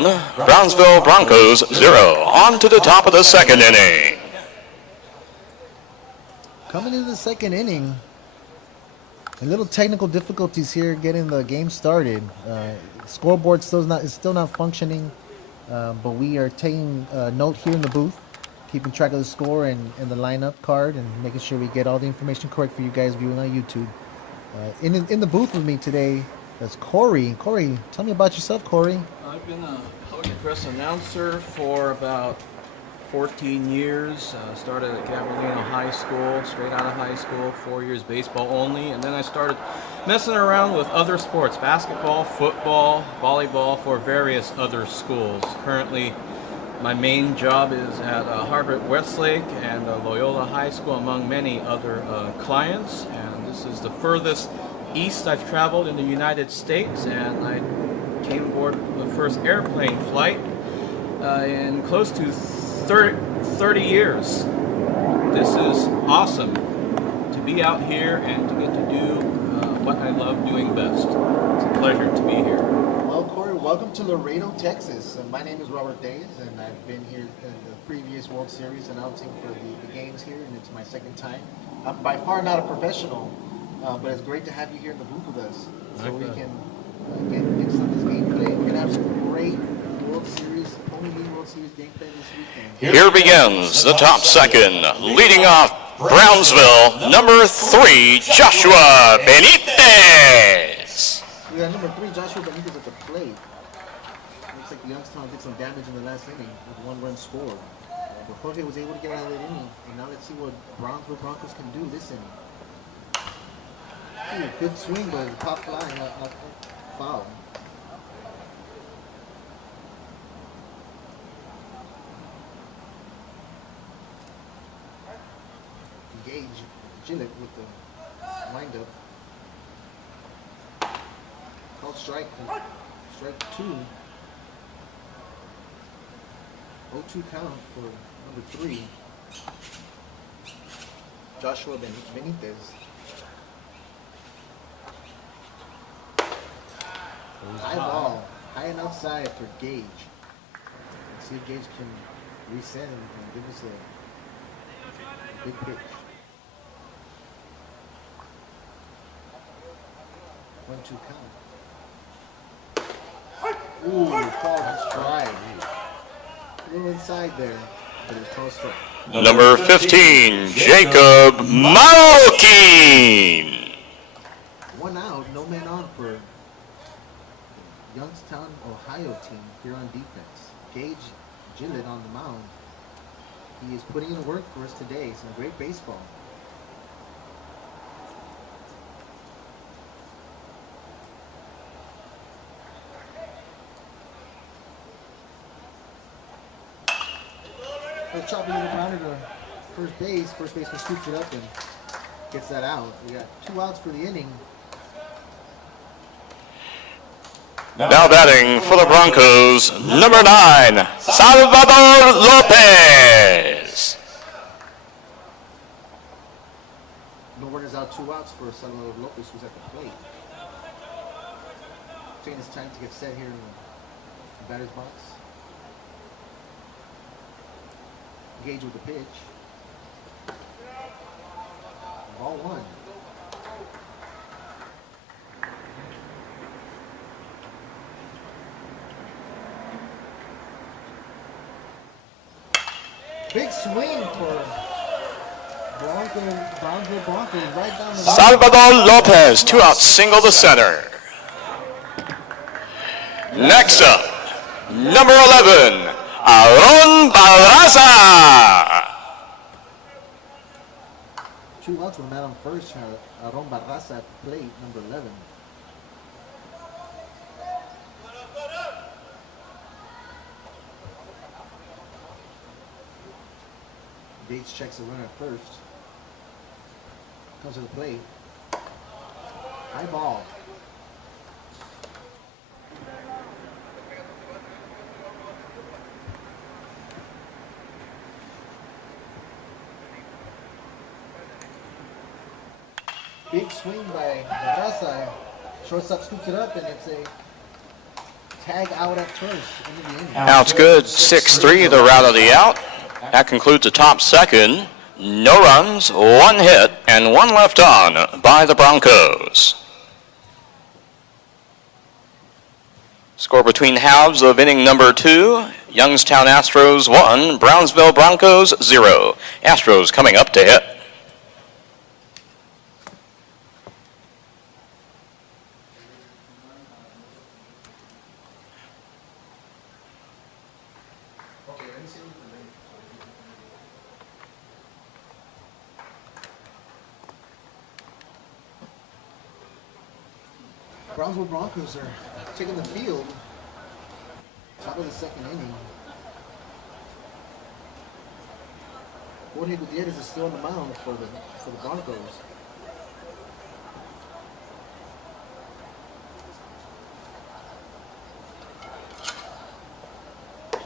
Brownsville Broncos 0. On to the top of the second inning. Coming into the second inning, a little technical difficulties here getting the game started. Scoreboard is still not functioning, but we are taking note here in the booth, keeping track of the score and the lineup card, and making sure we get all the information correct for you guys viewing on YouTube. In the booth with me today, that's Corey. Corey, tell me about yourself, Corey. I've been a public address announcer for about 14 years. Started at Gabrielino High School, straight out of high school, 4 years baseball only, and then I started messing around with other sports, basketball, football, volleyball for various other schools. Currently, my main job is at Harvard Westlake and Loyola High School, among many other clients, and this is the furthest east I've traveled in the United States, and I came aboard the first airplane flight in close to 30 years. This is awesome to be out here and to get to do what I love doing best. It's a pleasure to be here. Well, Corey, welcome to Laredo, Texas. My name is Robert Days, and I've been here in the previous World Series announcing for the games here, and it's my second time. I'm by far not a professional, but it's great to have you here in the booth with us, so we can get some of this gameplay. We're going to have some great World Series, only World Series gameplay this weekend. Here begins the top second. Leading off Brownsville, number 3, Joshua Benitez. We got number 3, Joshua Benitez at the plate. Looks like Youngstown did some damage in the last inning with a 1-run score. But Jorge was able to get out of that inning, and now let's see what Brownsville Broncos can do this inning. Ooh, good swing, but the top flying, foul. Engage Gillett with the windup. Called strike 2. 0-2 count for number 3, Joshua Benitez. High ball, high and outside for Gage. Let's see if Gage can reset and give us a big pitch. 1-2 count. Ooh, called strike. A little inside there, but it's called strike. Number 15, Jacob Malkin. 1 out, no man on for Youngstown, Ohio team here on defense. Gage Gillett on the mound. He is putting in work for us today. Some great baseball. Let's chop it around to first base. First baseman scoops it up and gets that out. We got 2 outs for the inning. Now batting for the Broncos, number 9, Salvador Lopez. No runners out, 2 outs for Salvador Lopez, who's at the plate. Taking his time to get set here in the batter's box. Engage with the pitch. Ball 1. Big swing for Brownsville Broncos right down the line. Salvador Lopez, 2 outs, single to center. Next up, number 11, Aaron Barraza. 2 outs with man on first. Aaron Barraza at the plate, number 11. Bates checks the runner first. Comes to the plate. High ball. Big swing by Barraza. Shortstop scoops it up, and it's a tag out at first. End of the inning. Out's good. 6-3, the route of the out. That concludes the top second. No runs, 1 hit, and 1 left on by the Broncos. Score between halves of inning number 2. Youngstown Astros 1, Brownsville Broncos 0. Astros coming up to hit. Brownsville Broncos are taking the field. Top of the second inning. Jorge Gutierrez is still on the mound for the Broncos.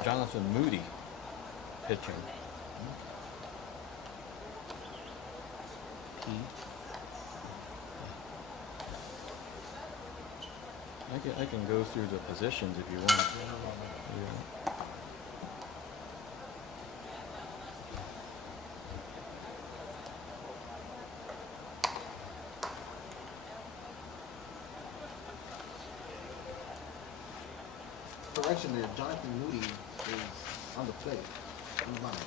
Jonathan Moody pitching. I can go through the positions if you want. Yeah. Correction there, Jonathan Moody is on the plate. On the mound.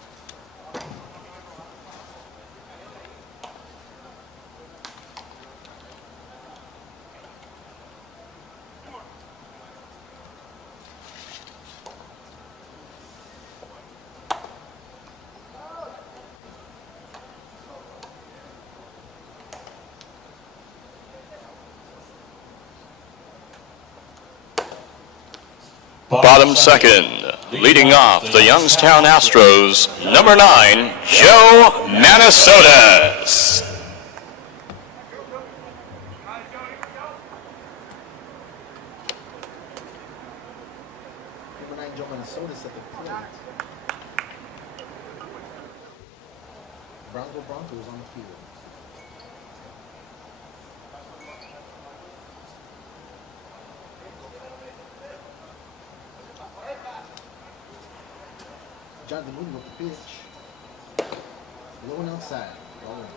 Bottom second, leading off the Youngstown Astros, number 9, Joe Manasotas. Number 9, Joe Manasotas at the plate. Brownsville Broncos on the field. Jonathan Moody with the pitch. Low and outside. Rolling.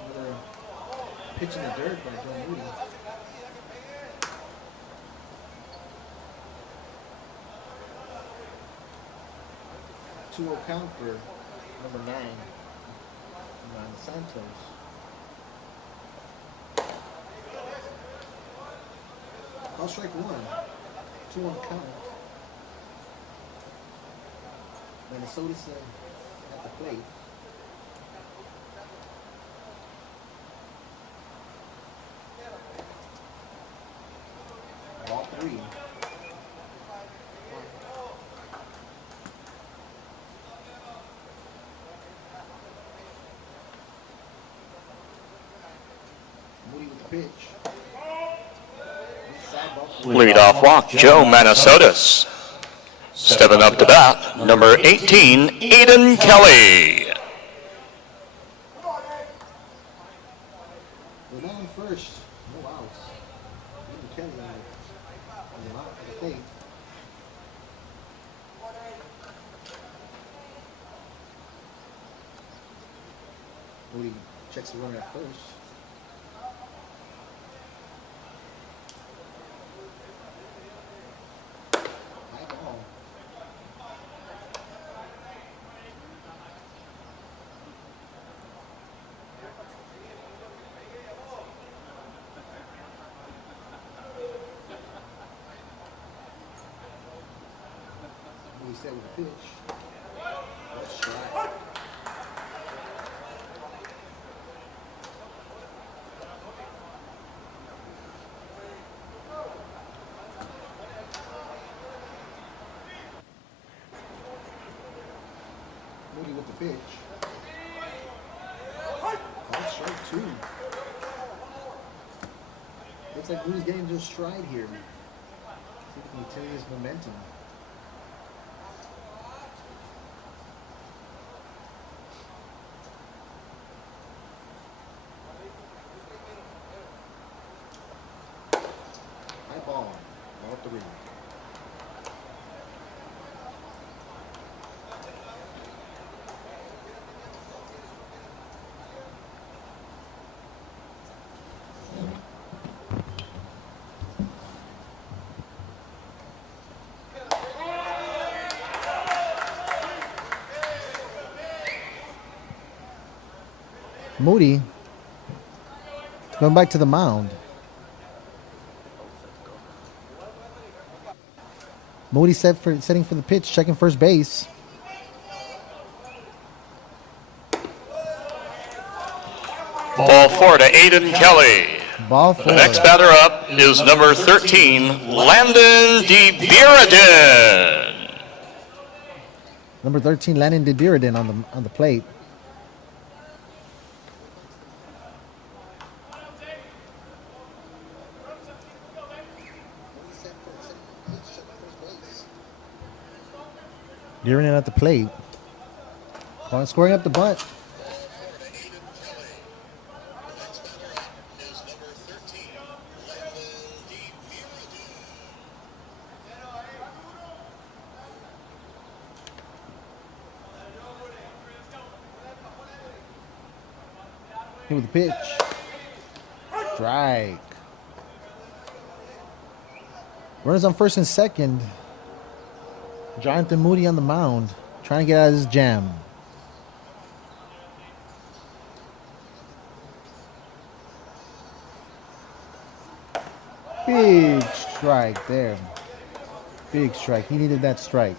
Another pitch in the dirt by Joe Moody. Two-0 count for number 9. Santos. Call strike 1. 2-1 count. Minnesota's at the plate. Ball 3. Pitch. Leadoff walk, Joe Manasotas. Stepping up to bat, number 18, Aiden Kelly. We're down first. No outs. Aiden Kelly on the mound for the plate. Moody checks the runner at first. Set with a pitch. That's strike. Moody with the pitch. That's strike 2. Looks like Moody's getting into a stride here. See if he can continue his momentum. Moody going back to the mound. Moody setting for the pitch, checking first base. Ball 4 to Aiden Kelly. Ball 4. The next batter up is number 13, Landon DeBiradin. Number 13, Landon DeBiradin on the plate. Dearden at the plate. Scoring up the bunt. Here with the pitch. Strike. Runners on first and second. Jonathan Moody on the mound, trying to get out of his jam. Big strike there. Big strike. He needed that strike.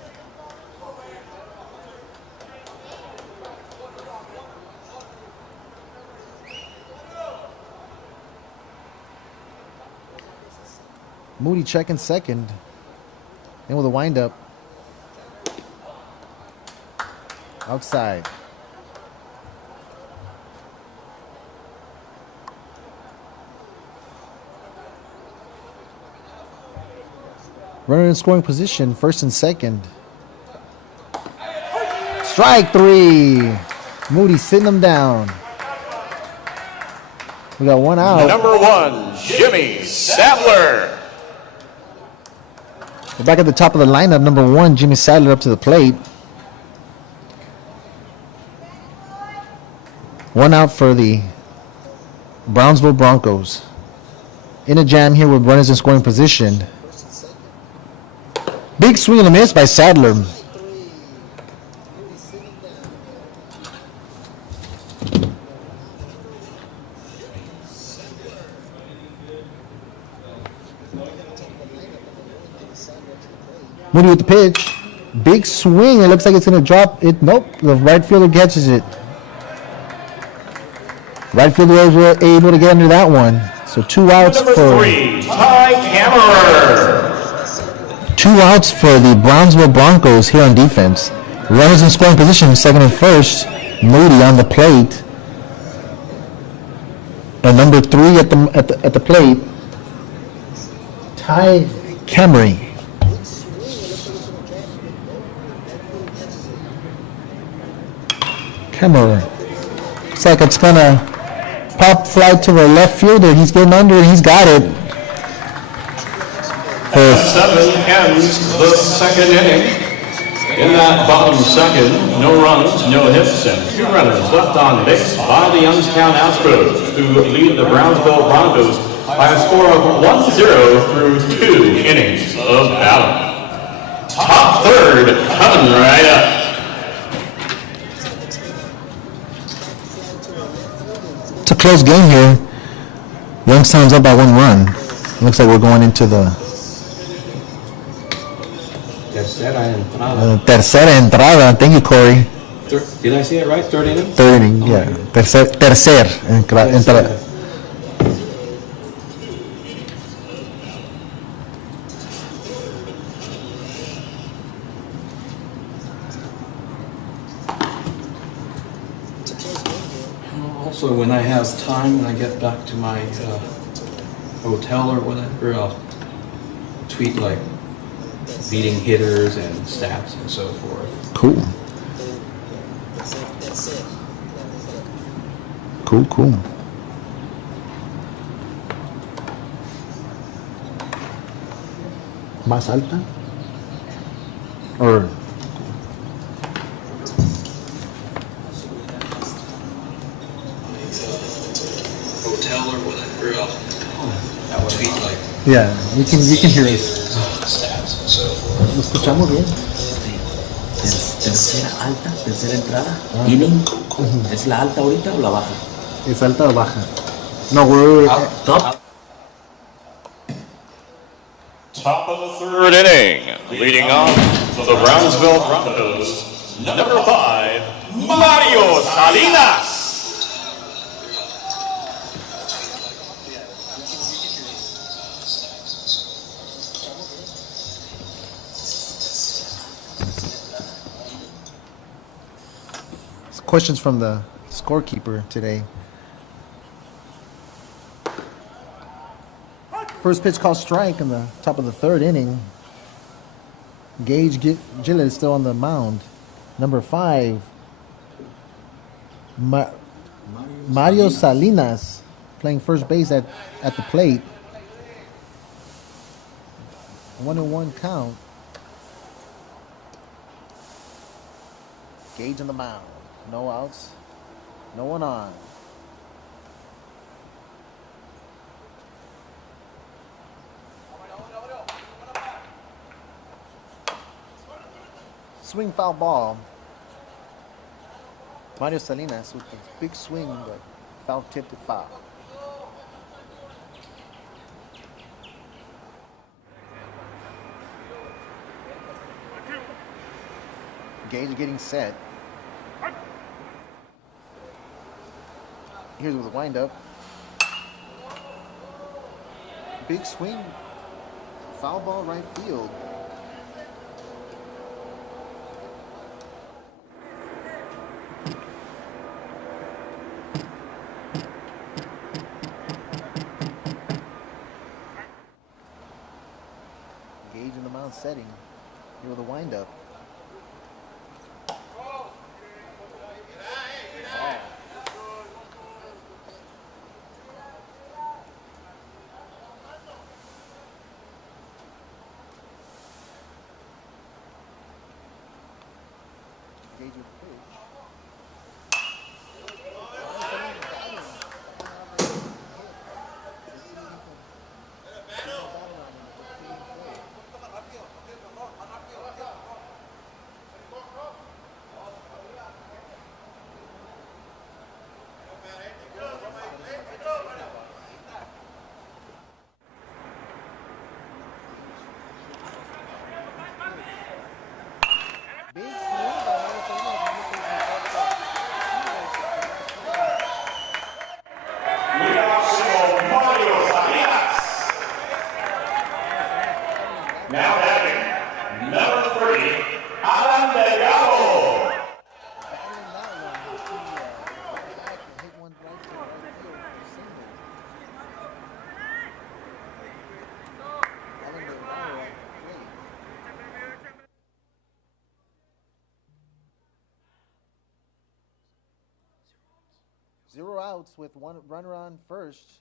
Moody checking second. And with a windup. Outside. Runner in scoring position, first and second. Strike 3. Moody sitting him down. We got one out. Number 1, Jimmy Sadler. We're back at the top of the lineup. Number 1, Jimmy Sadler up to the plate. One out for the Brownsville Broncos. In a jam here with runners in scoring position. Big swing and a miss by Sadler. Moody with the pitch. Big swing. It looks like it's going to drop it. Nope. The right fielder catches it. Right fielder was able to get under that one. So 2 outs Number for 3, Ty Kammerer. 2 outs for the Brownsville Broncos here on defense. Runners in scoring position, second and first. Moody on the plate. And number 3 at the plate. Ty Kammerer. Looks like it's gonna pop fly to the left fielder. He's getting under it. He's got it. The 7 ends the second inning. In that bottom second, no runs, no hits, and 2 runners left on base by the Youngstown Astros, who lead the Brownsville Broncos by a score of 1-0 through 2 innings of battle. Top third coming right up. It's a close game here. Youngstown's up by 1 run. Looks like we're going into the tercera entrada. Thank you, Corey. Did I say it right? Third inning? Third inning, yeah. Tercer entrada. Also, when I have time, when I get back to my hotel or whatever, I'll tweet like beating hitters and stats and so forth. Cool. Cool. ¿Más alta? Or Hotel or whatever, I'll tweet like yeah, you can hear us. stats and so forth. ¿Lo escuchamos bien? Tercera alta, tercera entrada. Inning. ¿Es la alta ahorita o la baja? ¿Es alta o baja? No, we're Top. Top of the third inning, leading off the Brownsville Broncos, number 5, Mario Salinas. questions from the scorekeeper today. First pitch called strike in the top of the third inning. Gage Gillett is still on the mound. Number 5, Mario Salinas playing first base at the plate. 1-1 count. Gage on the mound. No outs. No one on. Swing foul ball. Mario Salinas with a big swing, but foul tipped to foul. Gage getting set. Here's with a windup. Big swing. Foul ball right field. Gage in the mound setting. Here with a windup. Gage with the pitch. Now batting, number 3, Alan Delgado. Zero outs with one runner on first.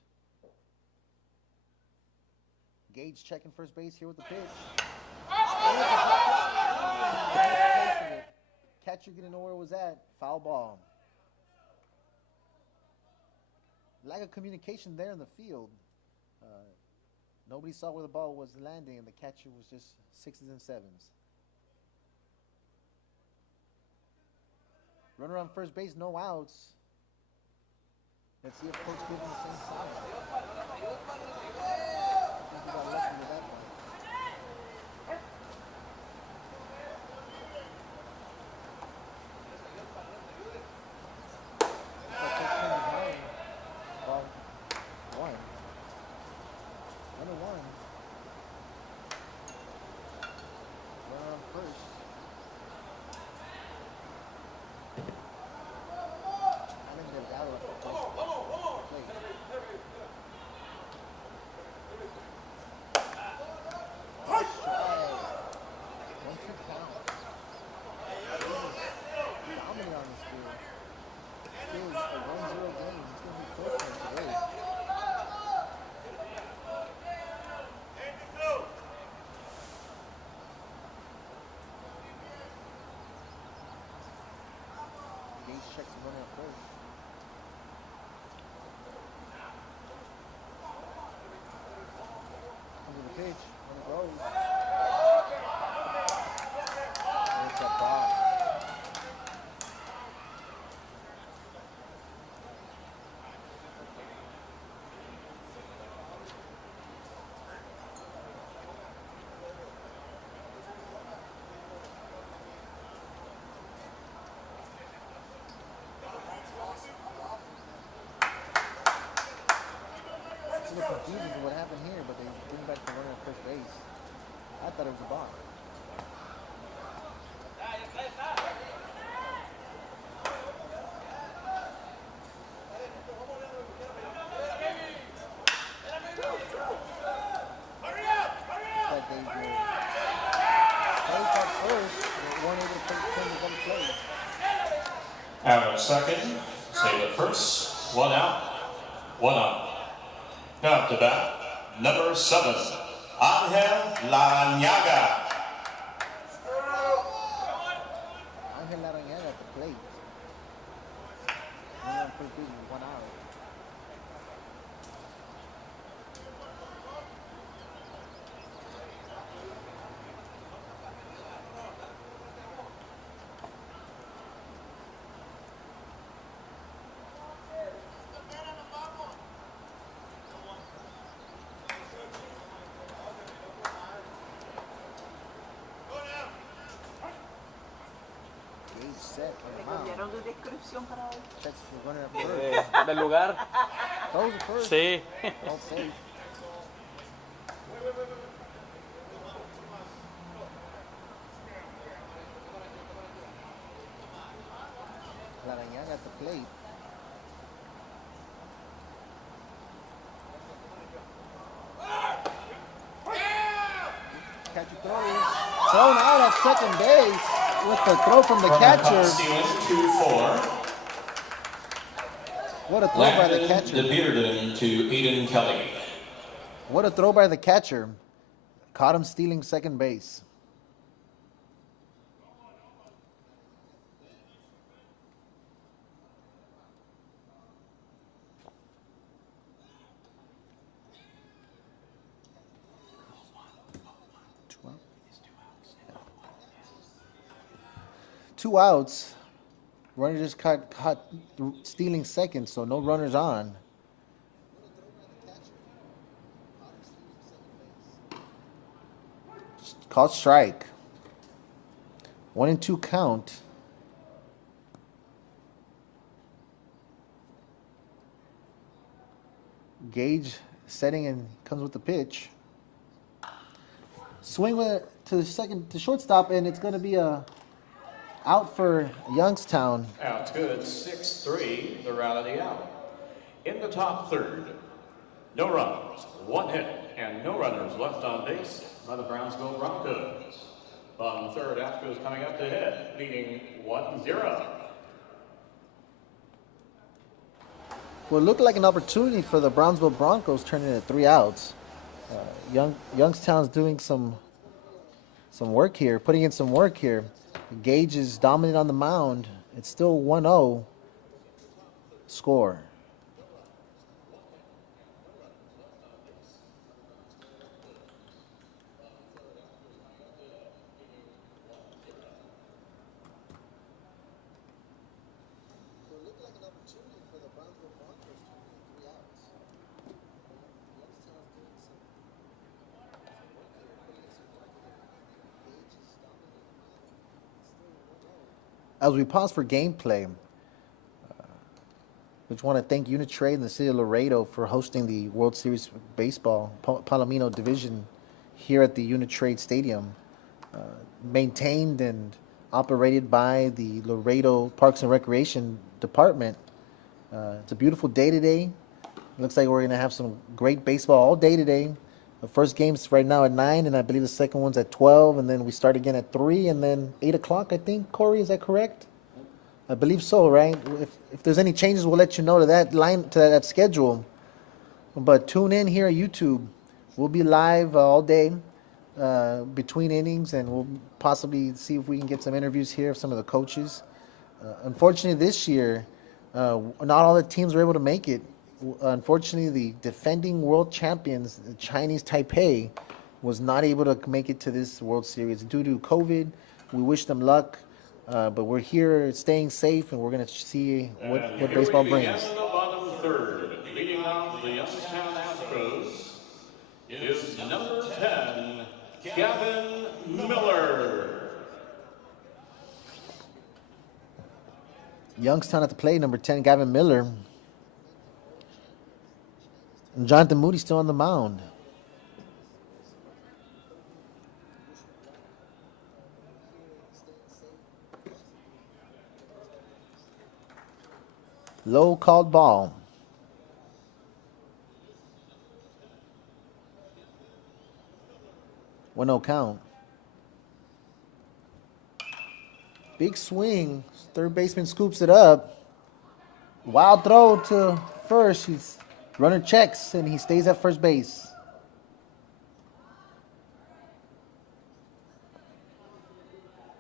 Gage checking first base here with the pitch. Catcher didn't know where it was at. Foul ball. Lack of communication there in the field. Nobody saw where the ball was landing, and the catcher was just 6s and 7s. Runner on first base, no outs. Let's see if Coach gives him the same sign. Got lucky with that one. Ball 1. 1-1. Runner on first. Alan Delgado. Checks the runner up first. Under the pitch, on the road. It's a ball. confused with what happened here, but they bring back the runner at first base. I thought it was a balk. But they were safe at first, but weren't able to turn the double play. Out at second, save at first, one out, one out. Now to bat, number 7, Angel Larañaga. Angel Larañaga at the plate. Runner on first base with 1 out. Gage set for the mound. ¿Cambiaron de descripción para hoy? Checks for runner at first. Del lugar. Throws at first. Sí. All safe. Larañaga at the plate. Catcher throws. Thrown out at second base with the throw from the catcher. Stealing 2-4. What a throw by the Langdon catcher. DeBearden to Eden Kelly. What a throw by the catcher. Caught him stealing second base. Two outs. Runner just caught stealing second, so no runners on. Called strike. 1-2 count. Gage setting and comes with the pitch. Swing with it to the second to shortstop, and it's going to be a out for Youngstown. Out's good, 6-3, the rally out. In the top third, no runs, 1 hit, and no runners left on base by the Brownsville Broncos. Bottom third, Astros coming up to hit, leading 1-0. Well, it looked like an opportunity for the Brownsville Broncos, turning it 3 outs. Youngstown's doing some work here, putting in some work here. Gage is dominant on the mound. It's still 1-0 score. As we pause for gameplay, we just want to thank Uni-Trade and the city of Laredo for hosting the World Series Baseball Palomino division here at the Uni-Trade Stadium, maintained and operated by the Laredo Parks and Recreation Department. It's a beautiful day today. It looks like we're going to have some great baseball all day today. The first game's right now at 9, and I believe the second one's at 12, and then we start again at 3, and then 8 o'clock, I think. Corey, is that correct? I believe so, right? If there's any changes, we'll let you know to that line, to that schedule. But tune in here at YouTube. We'll be live all day between innings, and we'll possibly see if we can get some interviews here of some of the coaches. Unfortunately, this year, not all the teams were able to make it. Unfortunately, the defending world champions, the Chinese Taipei, was not able to make it to this World Series due to COVID. We wish them luck, but we're here staying safe, and we're going to see what baseball brings. In the bottom third, leading off the Youngstown Astros is number 10, Gavin Miller. Youngstown at the plate, number 10, Gavin Miller. And Jonathan Moody still on the mound. Low called ball. One no count. Big swing. Third baseman scoops it up. Wild throw to first. Runner checks and he stays at first base.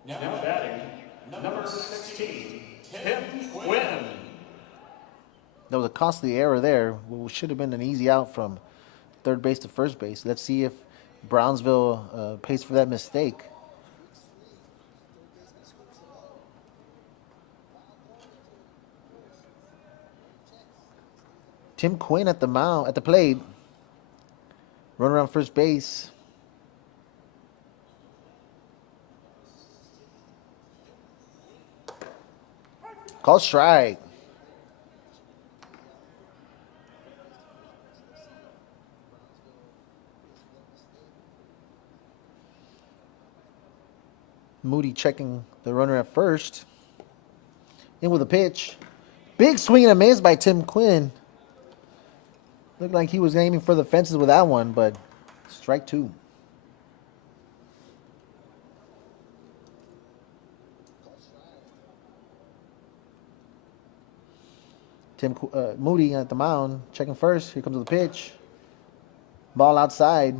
Now batting, number 16, Tim Quinn. That was a costly error there. What should have been an easy out from third base to first base. Let's see if Brownsville pays for that mistake. Tim Quinn at the mound, at the plate. Run around first base. Call strike. Moody checking the runner at first. In with a pitch. Big swing and a miss by Tim Quinn. Looked like he was aiming for the fences with that one, but strike two. Moody at the mound, checking first. Here comes the pitch. Ball outside.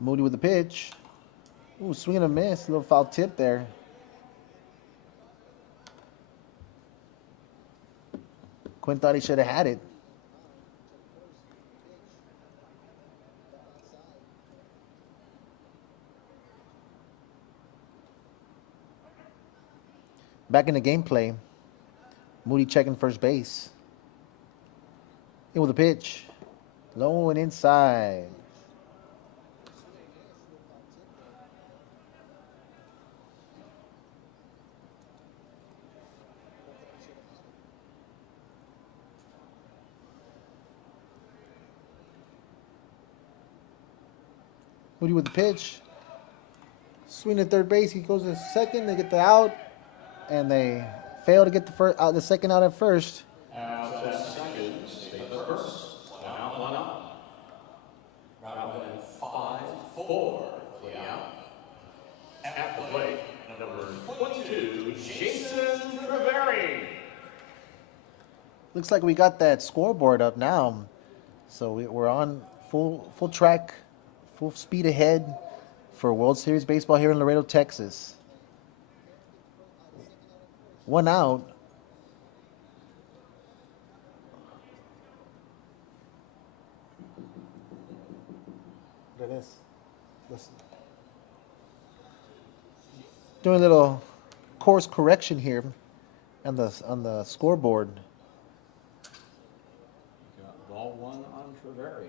Moody with the pitch. Ooh, swing and a miss. A little foul tip there. Quinn thought he should have had it. Back in the gameplay. Moody checking first base. In with a pitch. Low and inside. Moody with the pitch. Swing to third base. He goes to second. They get the out. And they fail to get the second out at first. Out at second, stay the first. One out. Round 5-4, the out. At the plate, number 22, Jason Riveri. Looks like we got that scoreboard up now. So we're on full track, full speed ahead for World Series baseball here in Laredo, Texas. One out. Look at this. Listen. Doing a little course correction here on the scoreboard. Got ball one on Treveri.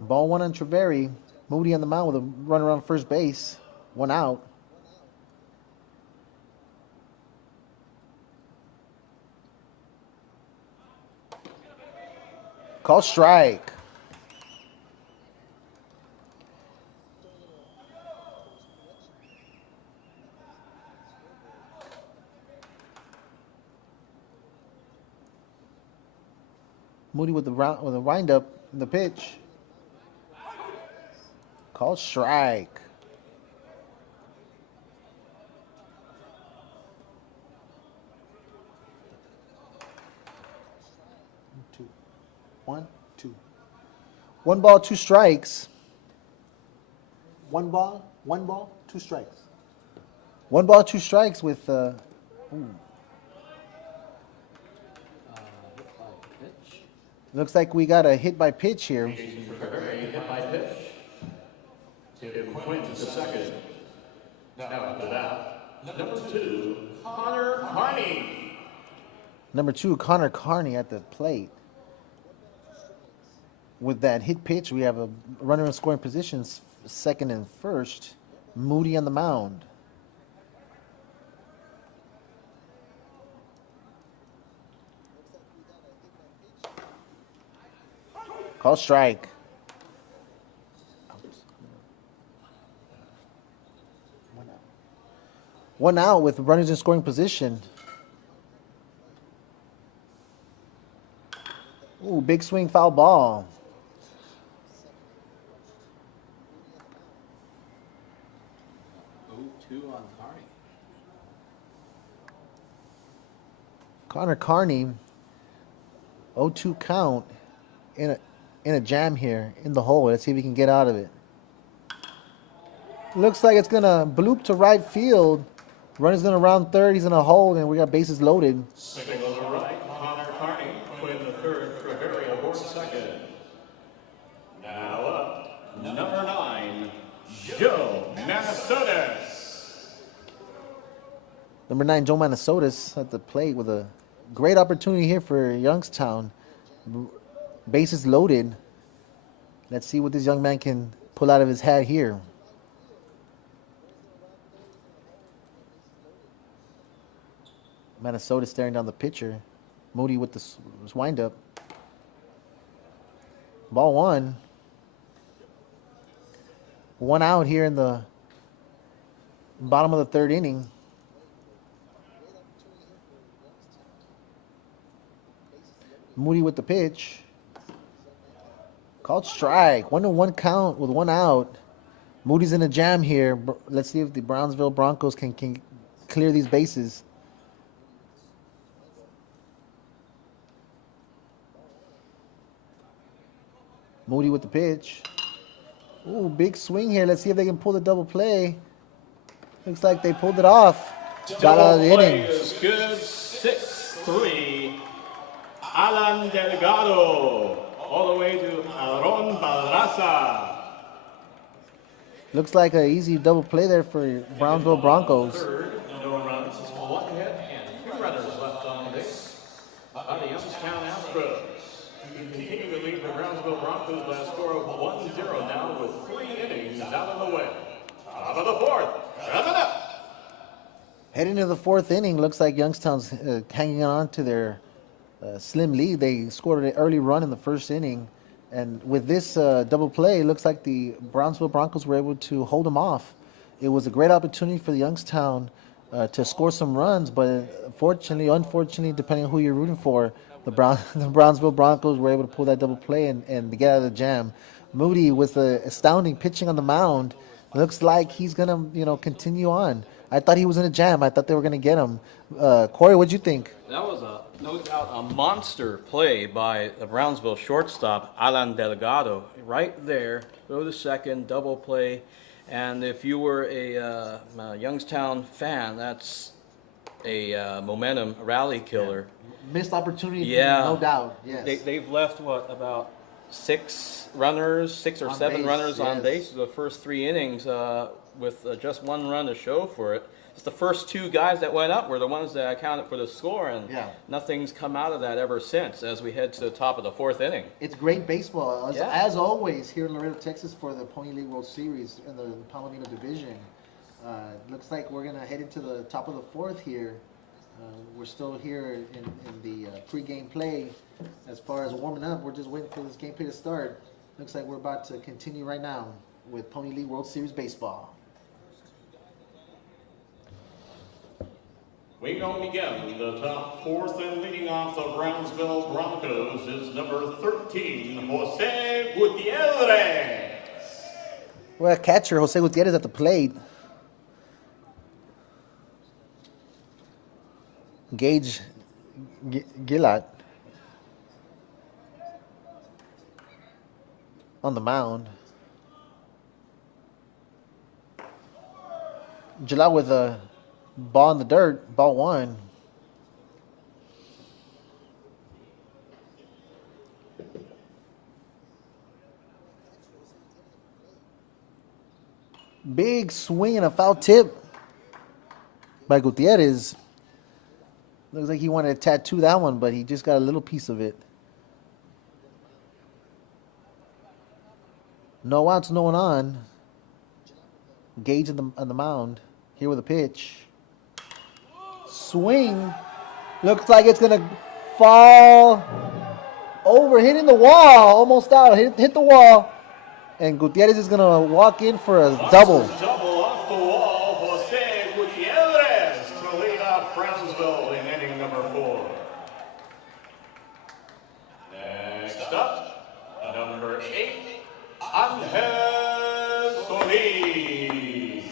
Ball one on Treveri. Moody on the mound with a run around first base. One out. Call strike. Moody with the wind up in the pitch. Call strike. One ball, two strikes. One ball, two strikes. One ball, two strikes with Pitch. looks like we got a hit by pitch here. Jason Riveri hit by pitch. Tim Quinn to second. Now at the out, number 2, Connor Carney. Number 2, Connor Carney at the plate. With that hit pitch, we have a runner in scoring positions, second and first. Moody on the mound. Call strike. One out with runners in scoring position. Ooh, big swing, foul ball. Two on Carney. Connor Carney, 0-2 count in a jam here in the hole. Let's see if he can get out of it. Looks like it's gonna bloop to right field. Runner's gonna round third. He's in a hole, and we got bases loaded. Single to right, Connor Carney put in the third, Treverio aboard second. Now up, number 9, Joe Manasotis. Number 9, Joe Manasotis at the plate with a great opportunity here for Youngstown. Bases loaded. Let's see what this young man can pull out of his hat here. Minnesota staring down the pitcher. Moody with the windup. Ball one. One out here in the bottom of the third inning. Moody with the pitch. Called strike. 1-1 count with one out. Moody's in a jam here. Let's see if the Brownsville Broncos can clear these bases. Moody with the pitch. Ooh, big swing here. Let's see if they can pull the double play. Looks like they pulled it off. Got out of the inning. Is good. 6-3. Alan Delgado all the way to Aaron Balraza. Looks like an easy double play there for Brownsville Broncos. Third, no runs, one hit, and 2 runners left on base by the Youngstown Astros. Continue to lead the Brownsville Broncos by a score of 1-0 now with 3 innings out of the way. Top of the fourth, coming up. Heading to the fourth inning, looks like Youngstown's hanging on to their slim lead. They scored an early run in the first inning. And with this double play, it looks like the Brownsville Broncos were able to hold them off. It was a great opportunity for the Youngstown to score some runs, but unfortunately, depending on who you're rooting for, the Brownsville Broncos were able to pull that double play and to get out of the jam. Moody with astounding pitching on the mound. Looks like he's going to, continue on. I thought he was in a jam. I thought they were going to get him. Corey, what'd you think? That was no doubt a monster play by the Brownsville shortstop, Alan Delgado. Right there, go to second, double play. And if you were a Youngstown fan, that's a momentum rally killer. Missed opportunity, yeah, no doubt. Yes. They've left, about 6 or 7 runners on base the first 3 innings with just 1 run to show for it. It's the first 2 guys that went up were the ones that accounted for the score, and nothing's come out of that ever since as we head to the top of the 4th inning. It's great baseball, as always, here in Laredo, Texas for the Pony League World Series in the Palomino division. Looks like we're going to head into the top of the 4th here. We're still here in the pre-game play. As far as warming up, we're just waiting for this game play to start. Looks like we're about to continue right now with Pony League World Series baseball. We go begin the top 4th, and leading off the Brownsville Broncos is number 13, Jose Gutierrez. Well, catcher Jose Gutierrez at the plate. Gage Gillot on the mound. Gillot with a ball in the dirt, ball 1. Big swing and a foul tip by Gutierrez. Looks like he wanted to tattoo that one, but he just got a little piece of it. No outs, no one on. Gage on the mound. Here with a pitch. Swing. Looks like it's going to fall over, hitting the wall. Almost out. Hit the wall. And Gutierrez is going to walk in for a double. Double off the wall. Jose Gutierrez to lead off Brownsville in inning number 4. Next up, number 8, Angel Solis.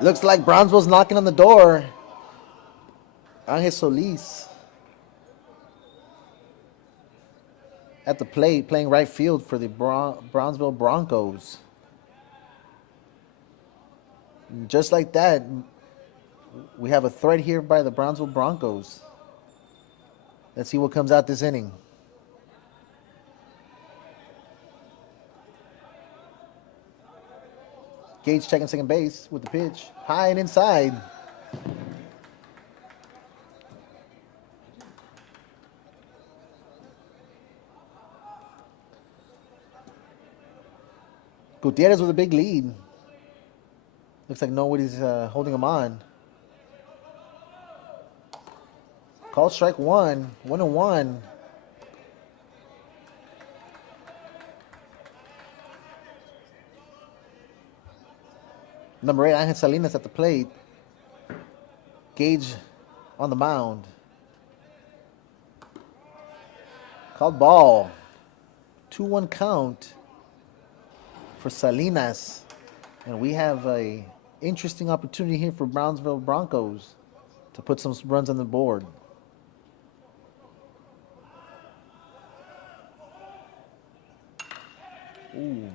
Looks like Brownsville's knocking on the door. Angel Solis at the plate, playing right field for the Brownsville Broncos. Just like that, we have a threat here by the Brownsville Broncos. Let's see what comes out this inning. Gage checking second base with the pitch. High and inside. Gutierrez with a big lead. Looks like nobody's holding him on. Call strike 1. 1-1. Number 8, Angel Salinas at the plate. Gage on the mound. Called ball. 2-1 count for Salinas. And we have a interesting opportunity here for Brownsville Broncos to put some runs on the board. Ooh,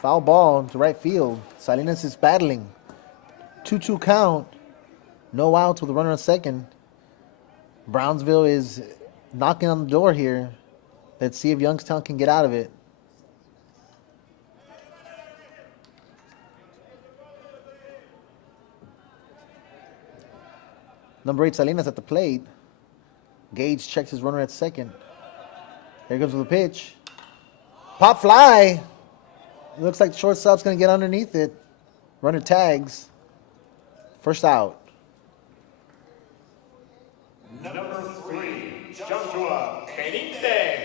foul ball to right field. Salinas is battling. 2-2 count. No outs with a runner on second. Brownsville is knocking on the door here. Let's see if Youngstown can get out of it. Number 8, Salinas at the plate. Gage checks his runner at second. Here comes with a pitch. Pop fly. Looks like the shortstop's going to get underneath it. Runner tags. First out. Number 3, Joshua Benitez.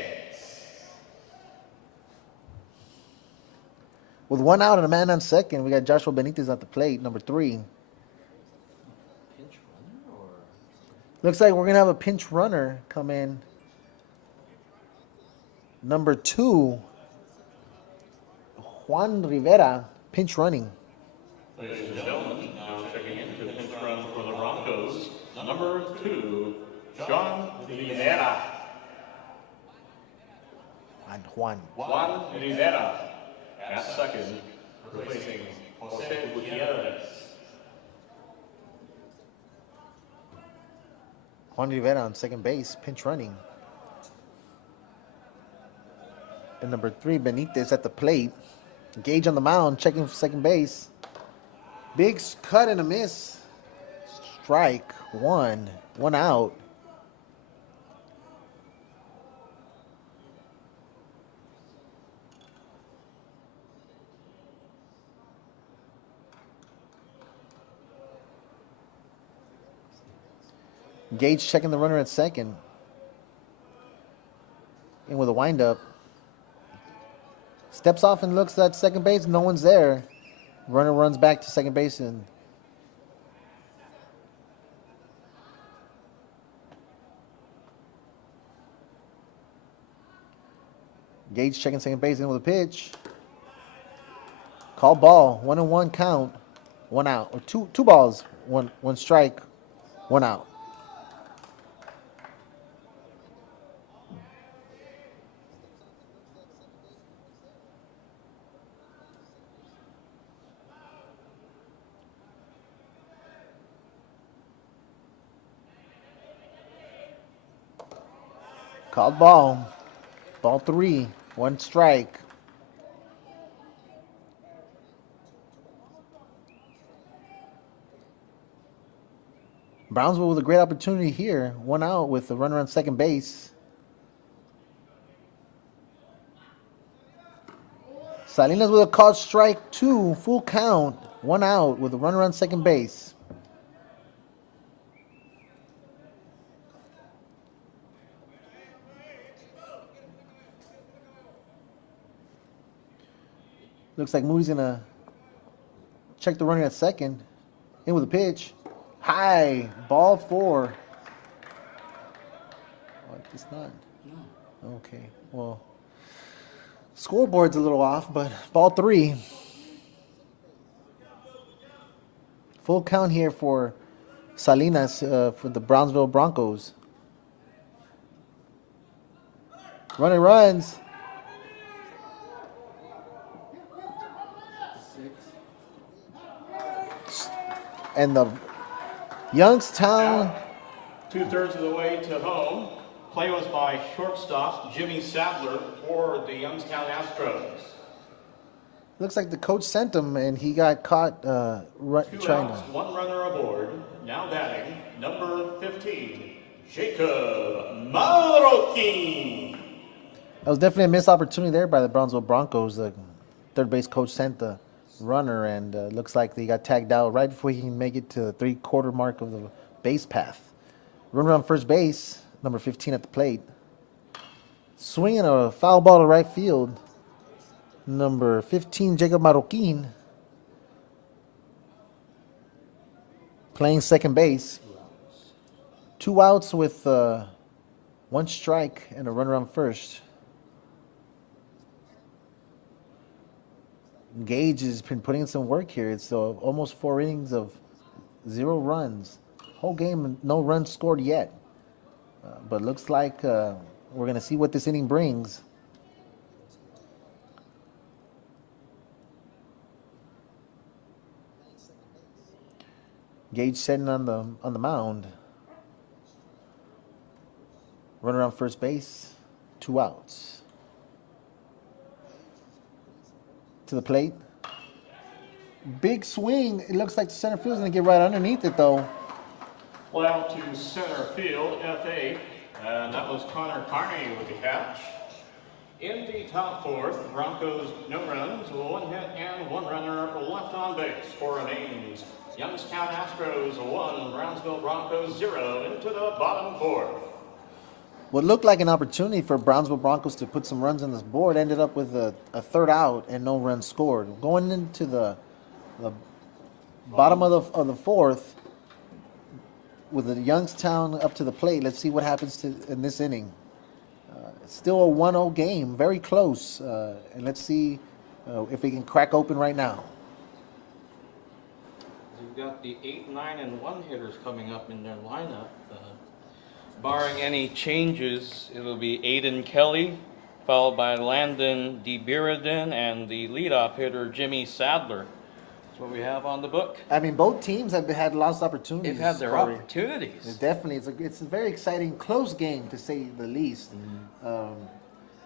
With 1 out and a man on second, we got Joshua Benitez at the plate, number 3. Pinch runner or? Looks like we're going to have a pinch runner come in. Number 2, Juan Rivera, pinch running. Ladies and gentlemen, now checking into the pinch run for the Broncos, number 2, John Rivera. And Juan. Juan Rivera at second, replacing Jose Gutierrez. Juan Rivera on second base, pinch running. And number 3, Benitez at the plate. Gage on the mound, checking for second base. Big cut and a miss. Strike 1. 1 out. Gage checking the runner at second. In with a windup. Steps off and looks at second base. No one's there. Runner runs back to second base and Gage checking second base in with a pitch. Call ball. 1-1 count. 1 out. Or two balls. One strike. 1 out. Called ball. Ball 3. 1 strike. Brownsville with a great opportunity here. 1 out with the runner on second base. Salinas with a called strike 2, full count, 1 out with a runner on second base. Looks like Moody's gonna check the runner at second. In with a pitch. High, ball 4. Oh, it's not. No. Okay, well, scoreboard's a little off, but ball 3. Full count here for Salinas for the Brownsville Broncos. Runner runs. And the Youngstown. 2/3 of the way to home. Play was by shortstop Jimmy Sadler for the Youngstown Astros. Looks like the coach sent him, and he got caught 2 trying outs, to. 1 runner aboard. Now batting, number 15, Jacob Marroquin. That was definitely a missed opportunity there by the Brownsville Broncos. The third base coach sent the runner, and looks like they got tagged out right before he can make it to the 3/4 mark of the base path. Runner on first base, number 15 at the plate. Swinging a foul ball to right field. Number 15, Jacob Marroquin. Playing second base. 2 outs with 1 strike and a runner on first. Gage has been putting in some work here. It's almost 4 innings of 0 runs. Whole game, no runs scored yet. But looks like we're going to see what this inning brings. Gage sitting on the mound. Runner on first base, 2 outs. To the plate. Big swing. It looks like the center field's going to get right underneath it, though. Well, to center field, F8, and that was Connor Carney with the catch. In the top 4th, Broncos no runs, 1 hit and 1 runner left on base. Score remains Youngstown Astros 1, Brownsville Broncos 0 into the bottom 4th. What looked like an opportunity for Brownsville Broncos to put some runs on this board ended up with a 3rd out and no runs scored. Going into the bottom of the 4th with the Youngstown up to the plate. Let's see what happens in this inning. It's still a 1-0 game, very close, and let's see if we can crack open right now. You've got the 8, 9, and 1 hitters coming up in their lineup. Barring any changes, it'll be Aiden Kelly, followed by Landon DeBeridin, and the leadoff hitter, Jimmy Sadler. That's what we have on the book. I mean, both teams have had lost opportunities. They've had their Corey. opportunities. Definitely. It's a very exciting, close game, to say the least.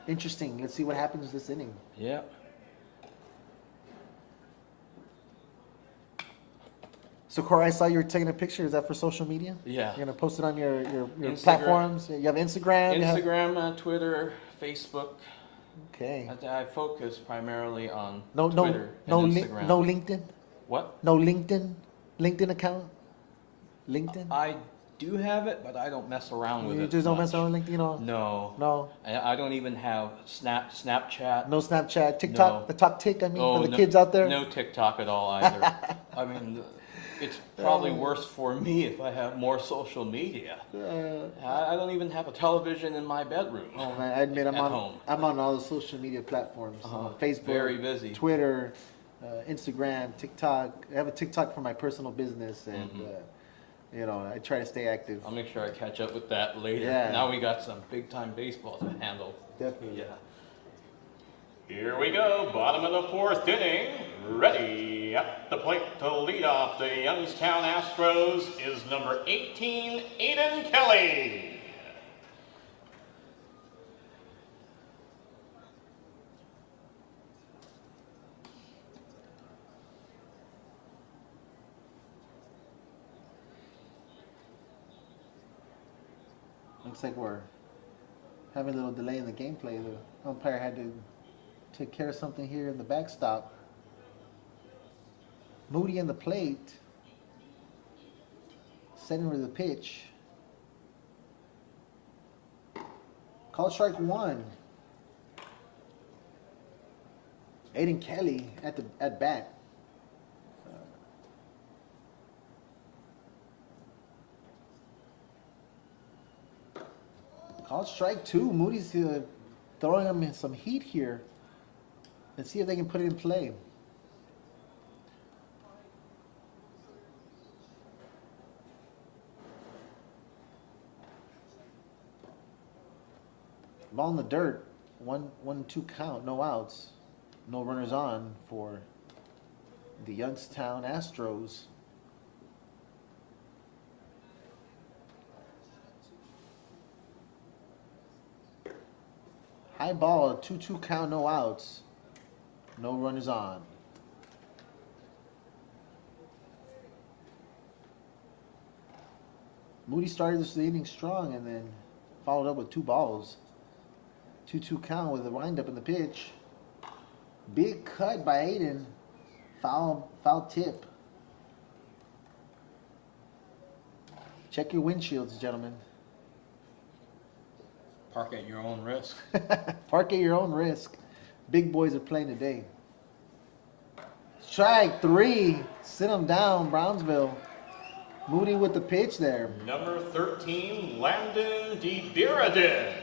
Interesting. Let's see what happens this inning. Yeah. So, Corey, I saw you were taking a picture. Is that for social media? Yeah. You're going to post it on your Instagram. platforms? You have Instagram? Instagram, Twitter, Facebook. Okay. I focus primarily on No, Twitter and Instagram. no LinkedIn? What? No LinkedIn account? LinkedIn? I do have it, but I don't mess around with You it. just don't much. mess around with LinkedIn, you know? No. No. I don't even have Snapchat. No Snapchat, TikTok, No. the talk tick, I mean, Oh, for the no, kids out there? No TikTok at all either. I mean, it's probably worse for me if I have more social media. I don't even have a television in my bedroom. Oh man, I admit At home. I'm on all the social media platforms. Facebook, Very busy. Twitter, Instagram, TikTok. I have a TikTok for my personal business, and you know, I try to stay active. I'll make sure I catch up with that later. Yeah. Now we got some big time baseball to handle. Definitely. Yeah. Here we go, bottom of the 4th inning. Ready at the plate to lead off the Youngstown Astros is number 18, Aiden Kelly. Looks like we're having a little delay in the gameplay. The umpire had to take care of something here in the backstop. Moody in the plate. Setting with the pitch. Call strike one. Aiden Kelly at bat. Call strike two. Moody's throwing him some heat here. Let's see if they can put it in play. Ball in the dirt. 1-2 count. No outs. No runners on for the Youngstown Astros. High ball, 2-2 count, no outs. No runners on. Moody started this inning strong and then followed up with 2 balls. 2-2 count with a windup in the pitch. Big cut by Aiden. Foul tip. Check your windshields, gentlemen. Park at your own risk. Park at your own risk. Big boys are playing today. Strike 3. Sit them down, Brownsville. Moody with the pitch there. Number 13, Landon DeBiradin.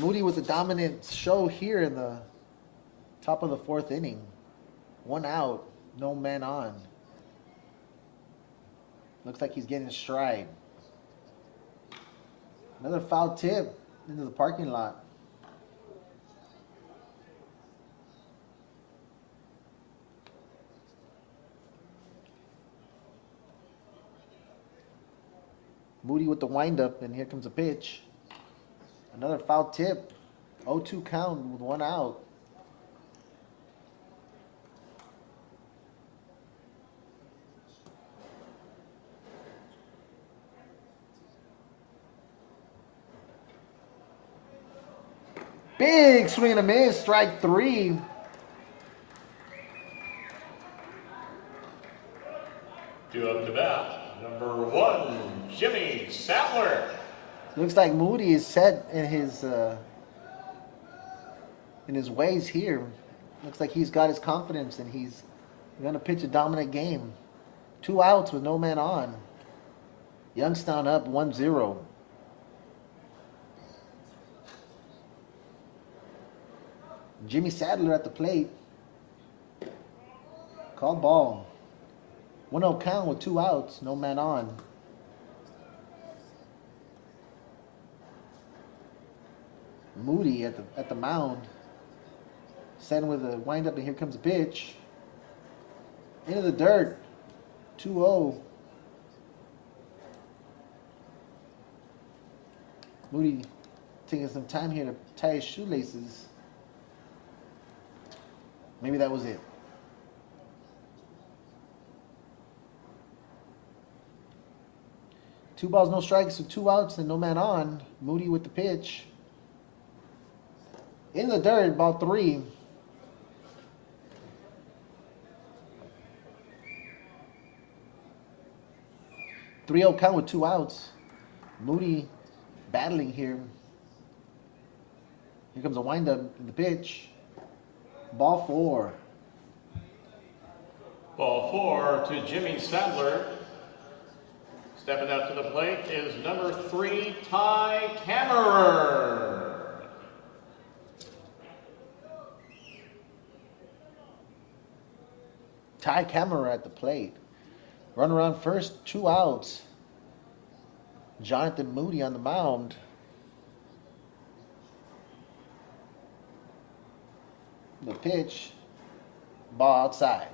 Moody with a dominant show here in the top of the 4th inning. 1 out, no man on. Looks like he's getting stride. Another foul tip into the parking lot. Moody with the windup, and here comes a pitch. Another foul tip. 0-2 count with 1 out. Big swing and a miss, strike 3. Due up to bat, number 1, Jimmy Sattler. Looks like Moody is set in his ways here. Looks like he's got his confidence and he's going to pitch a dominant game. 2 outs with no man on. Youngstown up 1-0. Jimmy Sattler at the plate. Call ball. 1-0 count with 2 outs, no man on. Moody at the mound. Setting with a windup, and here comes a pitch. Into the dirt. 2-0. Moody taking some time here to tie his shoelaces. Maybe that was it. Two balls, no strikes, so 2 outs and no man on. Moody with the pitch. In the dirt, ball 3. Three-0 count with 2 outs. Moody battling here. Here comes a windup in the pitch. Ball 4. Ball 4 to Jimmy Sattler. Stepping up to the plate is number 3, Ty Kammerer. Ty Kammerer at the plate. Run around first, 2 outs. Jonathan Moody on the mound. The pitch, ball outside.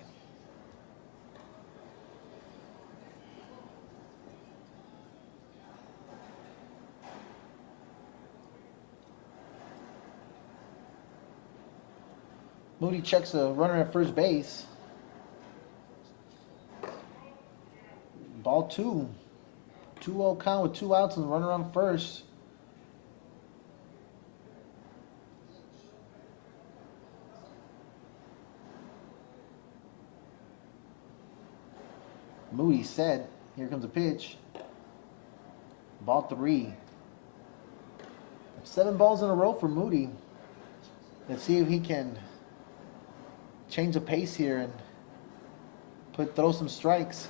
Moody checks a runner at first base. Ball 2. 2-0 count with 2 outs and a runner on first. Moody set. Here comes a pitch. Ball 3. 7 balls in a row for Moody. Let's see if he can change the pace here and throw some strikes.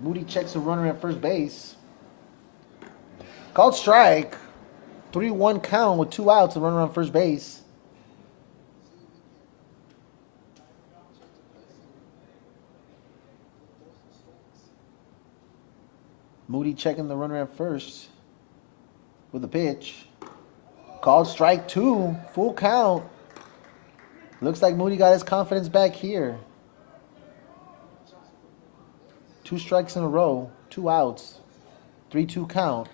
Moody checks a runner at first base. Called strike. 3-1 count with 2 outs. A runner on first base. Moody checking the runner at first with a pitch. Called strike 2. Full count. Looks like Moody got his confidence back here. 2 strikes in a row, 2 outs, 3-2 count.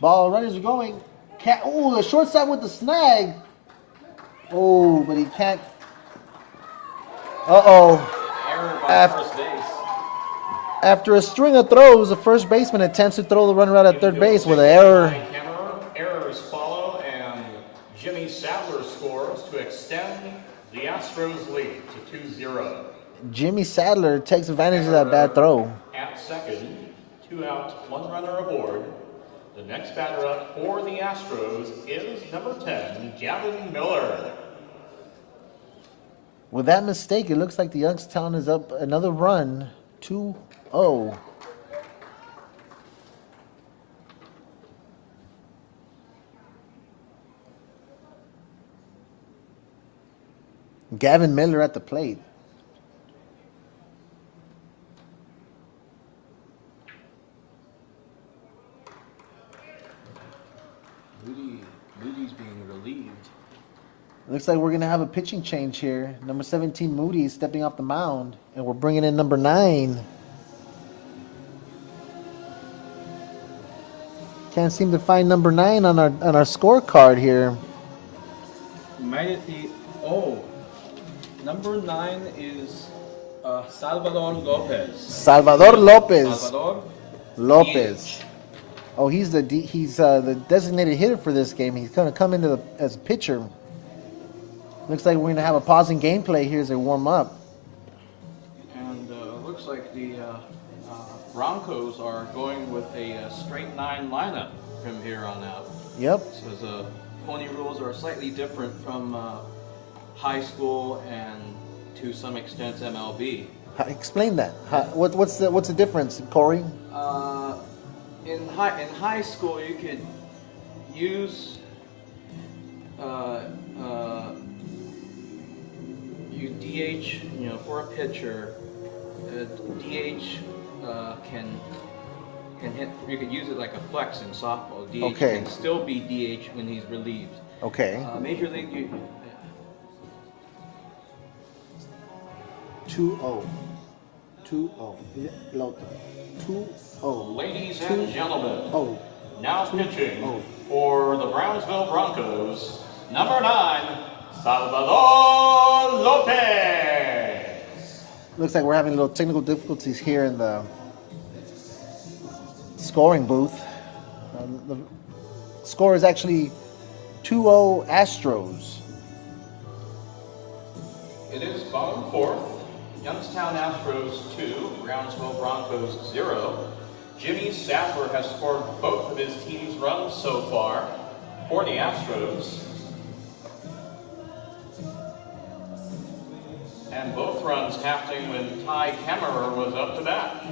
Ball, runners are going. Oh, the shortstop with the snag. Oh, but he can't. Uh-oh. Error by first base. After a string of throws, the first baseman attempts to throw the runner out at third base with an error. Errors follow, and Jimmy Sadler scores to extend the Astros lead to 2-0. Jimmy Sadler takes advantage of that bad throw. At second, 2 outs, 1 runner aboard. The next batter up for the Astros is number 10, Gavin Miller. With that mistake, it looks like the Youngstown is up another run, 2-0. Gavin Miller at the plate. Moody's being relieved. Looks like we're going to have a pitching change here. Number 17, Moody, is stepping off the mound. And we're bringing in number 9. Can't seem to find number 9 on our scorecard here. Might it be? Oh, number 9 is Salvador Lopez. Salvador Lopez. Salvador Lopez. Oh, he's the designated hitter for this game. He's going to come into as a pitcher. Looks like we're going to have a pause in gameplay here as they warm up. And looks like the Broncos are going with a straight 9 lineup from here on out. Yep. So the pony rules are slightly different from high school and to some extent MLB. Explain that. What's the difference, Corey? In high school, you could use you DH, for a pitcher. DH can hit. You could use it like a flex in softball. DH Okay. can still be DH when he's relieved. Okay. Major League. 2-0. 2-0. 2-0. Ladies and gentlemen, 2-0. now pitching Oh. for the Brownsville Broncos, number 9, Salvador Lopez. Looks like we're having a little technical difficulties here in the scoring booth. The score is actually 2-0 Astros. It is bottom 4th. Youngstown Astros 2, Brownsville Broncos 0. Jimmy Sadler has scored both of his team's runs so far for the Astros. And both runs happening when Ty Kemmerer was up to bat.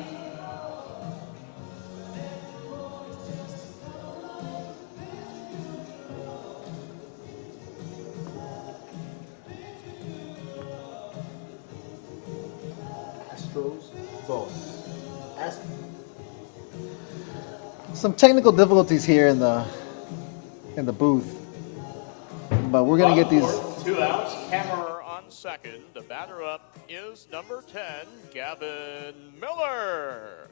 Astros, both. Some technical difficulties here in the booth, but we're gonna get these. 2 outs, Kemmerer on second. The batter up is number 10, Gavin Miller.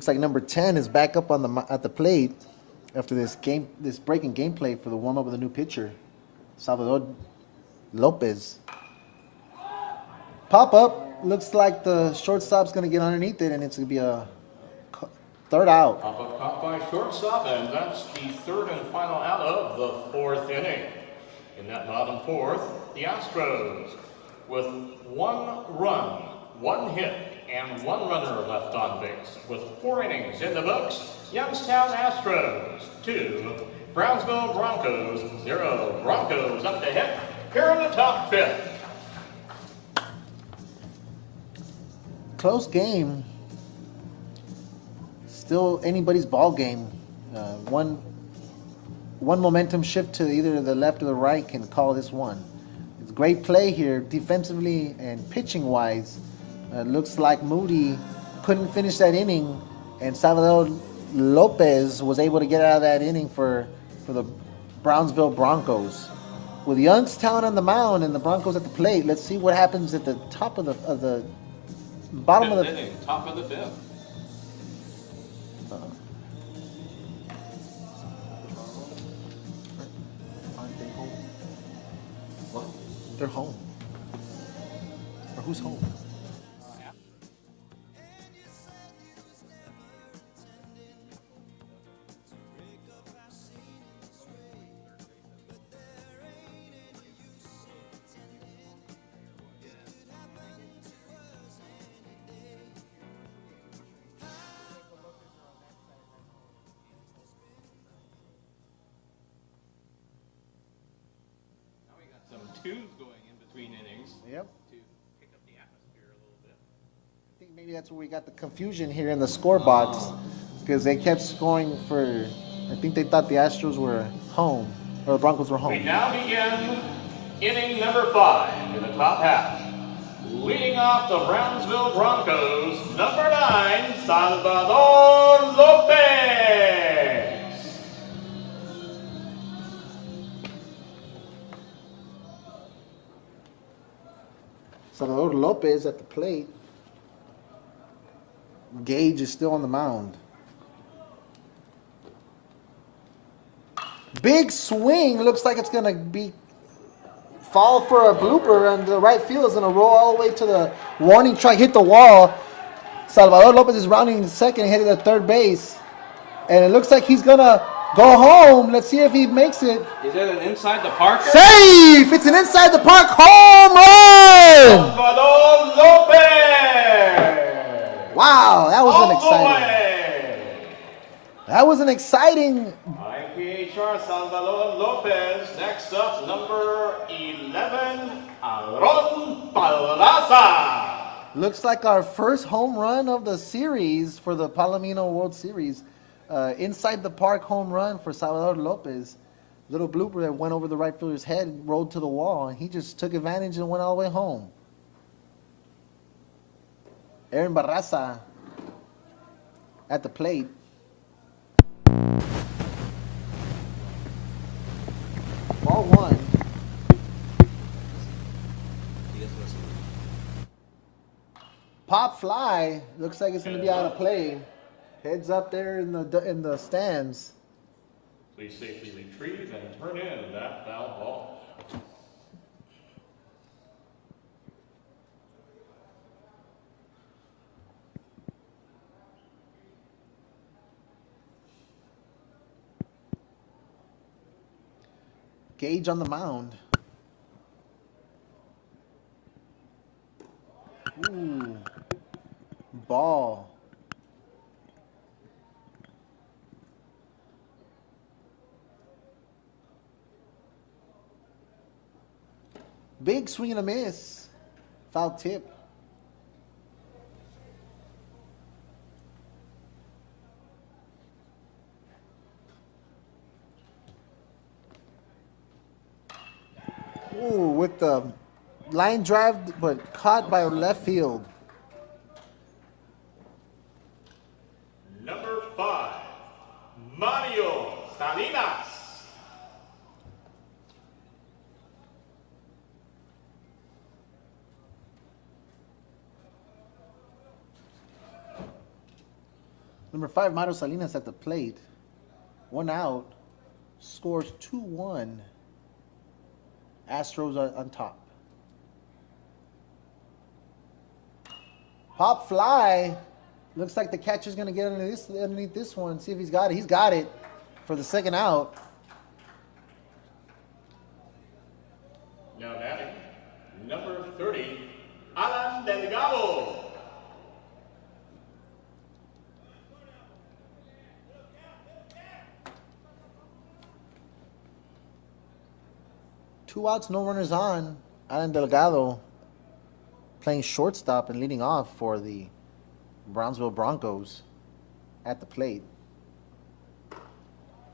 Looks like number 10 is back up on at the plate after this breaking gameplay for the warm up of the new pitcher, Salvador Lopez. Pop up. Looks like the shortstop's going to get underneath it, and it's going to be a third out. Pop up caught by shortstop, and that's the third and final out of the fourth inning. In that bottom fourth, the Astros, with 1 run, 1 hit, and 1 runner left on base. With 4 innings in the books, Youngstown Astros 2, Brownsville Broncos 0. Broncos up to hit here in the top 5th. Close game. Still anybody's ball game. One momentum shift to either the left or the right can call this one. It's great play here defensively and pitching wise. Looks like Moody couldn't finish that inning, and Salvador Lopez was able to get out of that inning for the Brownsville Broncos. With Youngstown on the mound and the Broncos at the plate, let's see what happens at the top of the bottom of the inning, top of the 5th. Aren't they home? What? They're home. Or who's home? Twos going in between innings. Yep. To pick up the atmosphere a little bit. I think maybe that's where we got the confusion here in the score box, because they kept scoring for. I think they thought the Astros were home, or the Broncos were We home. now begin inning number 5 in the top half. Leading off the Brownsville Broncos, number 9, Salvador Lopez. Salvador Lopez at the plate. Gage is still on the mound. Big swing. Looks like it's gonna be fall for a blooper, and the right field is gonna roll all the way to the warning track, hit the wall. Salvador Lopez is rounding the second, headed to third base, and it looks like he's gonna go home. Let's see if he makes it. Is it an inside the park? Safe! It's an inside the park home run! Salvador Lopez. Wow, that was an All the exciting. way. That was an exciting. IPHR Salvador Lopez. Next up, number 11, Aaron Palaza. Looks like our first home run of the series for the Palomino World Series. Inside the park home run for Salvador Lopez. Little blooper that went over the right fielder's head, rolled to the wall, and he just took advantage and went all the way home. Aaron Barraza at the plate. Ball 1. Pop fly. Looks like it's going to be out of play. Heads up there in the stands. Please safely retrieve and turn in that foul ball. Gage on the mound. Ooh. Ball. Big swing and a miss. Foul tip. Ooh, with the line drive, but caught by left field. Number 5, Mario Salinas. Number 5, Mario Salinas at the plate. 1 out. Scores 2-1. Astros are on top. Pop fly. Looks like the catcher's going to get underneath this one. See if he's got it. He's got it for the 2nd out. Now batting, number 30, Alan Delgado. Two outs, no runners on. Alan Delgado playing shortstop and leading off for the Brownsville Broncos at the plate.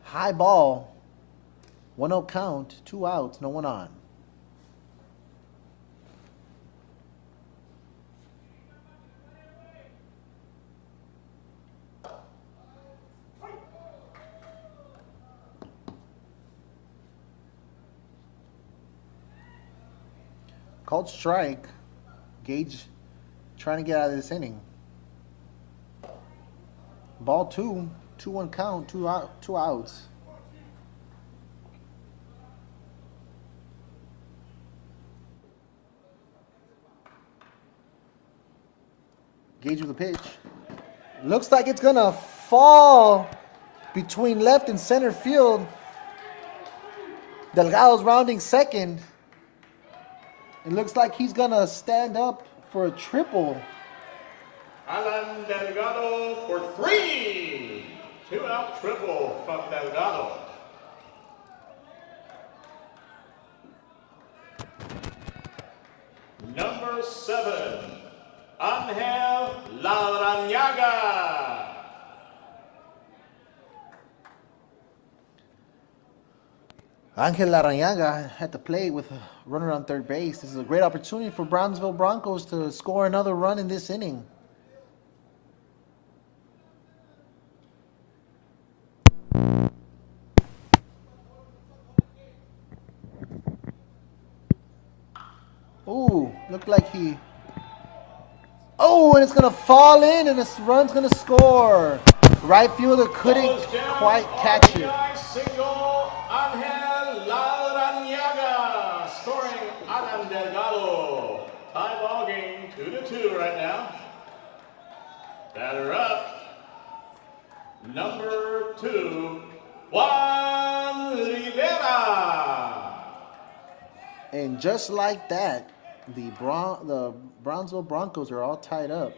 High ball. 1-0 count. 2 outs, no one on. Called strike. Gage trying to get out of this inning. Ball 2. 2-1 count. 2 outs. Gage with the pitch. Looks like it's going to fall between left and center field. Delgado's rounding second. It looks like he's going to stand up for a triple. Alan Delgado for 3. 2-out triple from Delgado. Number 7, Angel Larrañaga. Angel Larrañaga at the plate with a runner on third base. This is a great opportunity for Brownsville Broncos to score another run in this inning. Ooh, looked like he... Oh, and it's going to fall in, and this run's going to score. Right fielder couldn't quite catch it. Single, Angel Larrañaga scoring Alan Delgado. Tie ball game 2-2 right now. Batter up, number 2, Juan Rivera. And just like that, the Brownsville Broncos are all tied up.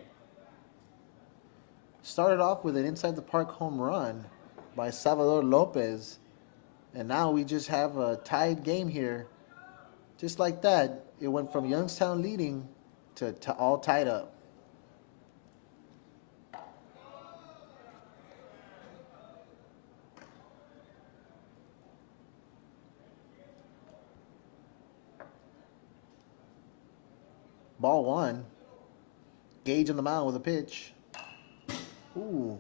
Started off with an inside the park home run by Salvador Lopez. And now we just have a tied game here. Just like that, it went from Youngstown leading to all tied up. Ball 1. Gage on the mound with a pitch. Ooh.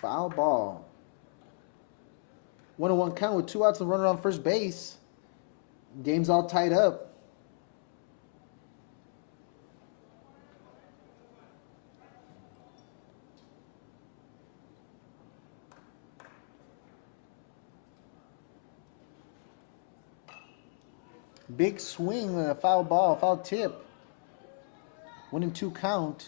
Foul ball. 1-1 count with 2 outs and runner on first base. Game's all tied up. Big swing and a foul ball, foul tip. 1-2 count.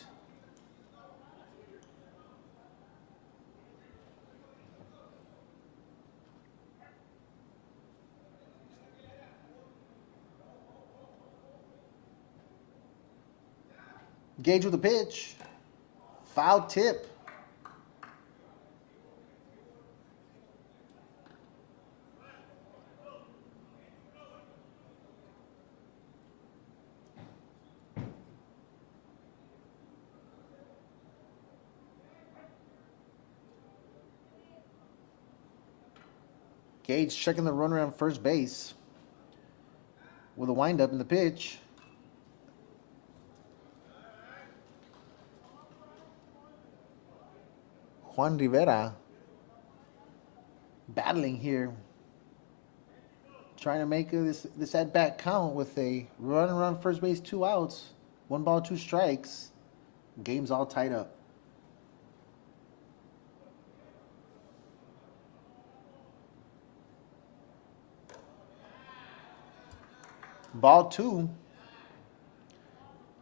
Gage with the pitch. Foul tip. Gage checking the runner on first base with a windup in the pitch. Juan Rivera battling here, trying to make this at-bat count with a runner on first base, 2 outs, 1 ball, 2 strikes. Game's all tied up. Ball two.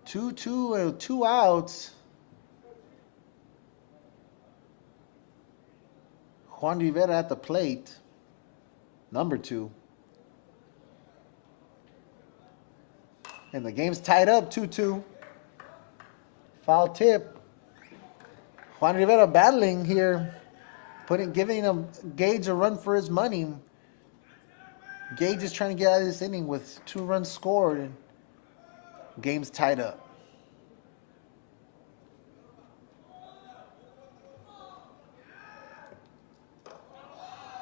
2-2 and 2 outs. Juan Rivera at the plate. Number 2. And the game's tied up 2-2. Foul tip. Juan Rivera battling here. Giving him Gage a run for his money. Gage is trying to get out of this inning with 2 runs scored. And game's tied up.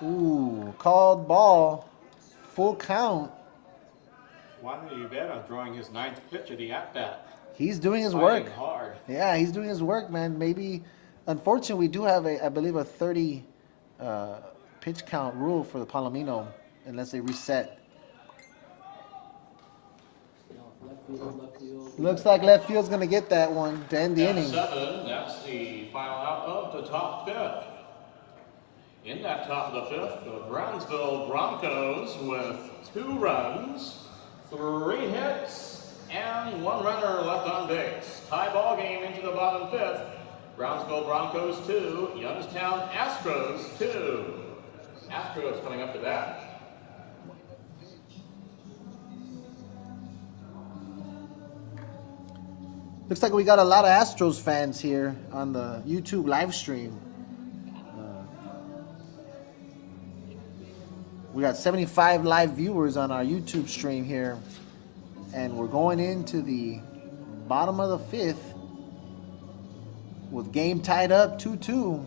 Ooh, called ball. Full count. Juan Rivera throwing his 9th pitch of the at-bat. He's doing his work. Fighting hard. Yeah, he's doing his work, man. Maybe, unfortunately, we do have I believe, a 30 pitch count rule for the Palomino, unless they reset. Looks like left field's gonna get that one to end the inning. 7, that's the final out of the top 5th. In that top of the 5th, the Brownsville Broncos with 2 runs, 3 hits, and 1 runner left on base. Tie ball game into the bottom 5th. Brownsville Broncos 2, Youngstown Astros 2. Astros coming up to bat. Looks like we got a lot of Astros fans here on the YouTube live stream. We got 75 live viewers on our YouTube stream here. And we're going into the bottom of the 5th with game tied up 2-2.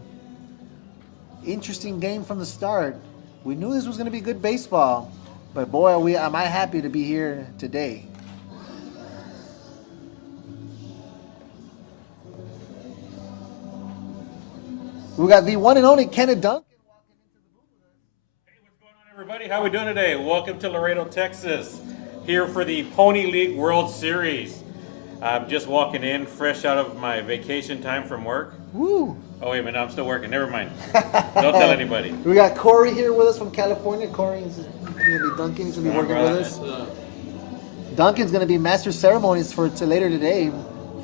Interesting game from the start. We knew this was going to be good baseball, but boy, am I happy to be here today. We got the one and only Kenneth Duncan. Hey, what's going on, everybody? How we doing today? Welcome to Laredo, Texas. Here for the Pony League World Series. I'm just walking in, fresh out of my vacation time from work. Woo! Oh wait a minute, I'm still working. Never mind. Don't tell anybody. We got Corey here with us from California. Corey is going to be Duncan. He's going to be working with us. Duncan's going to be master ceremonies for later today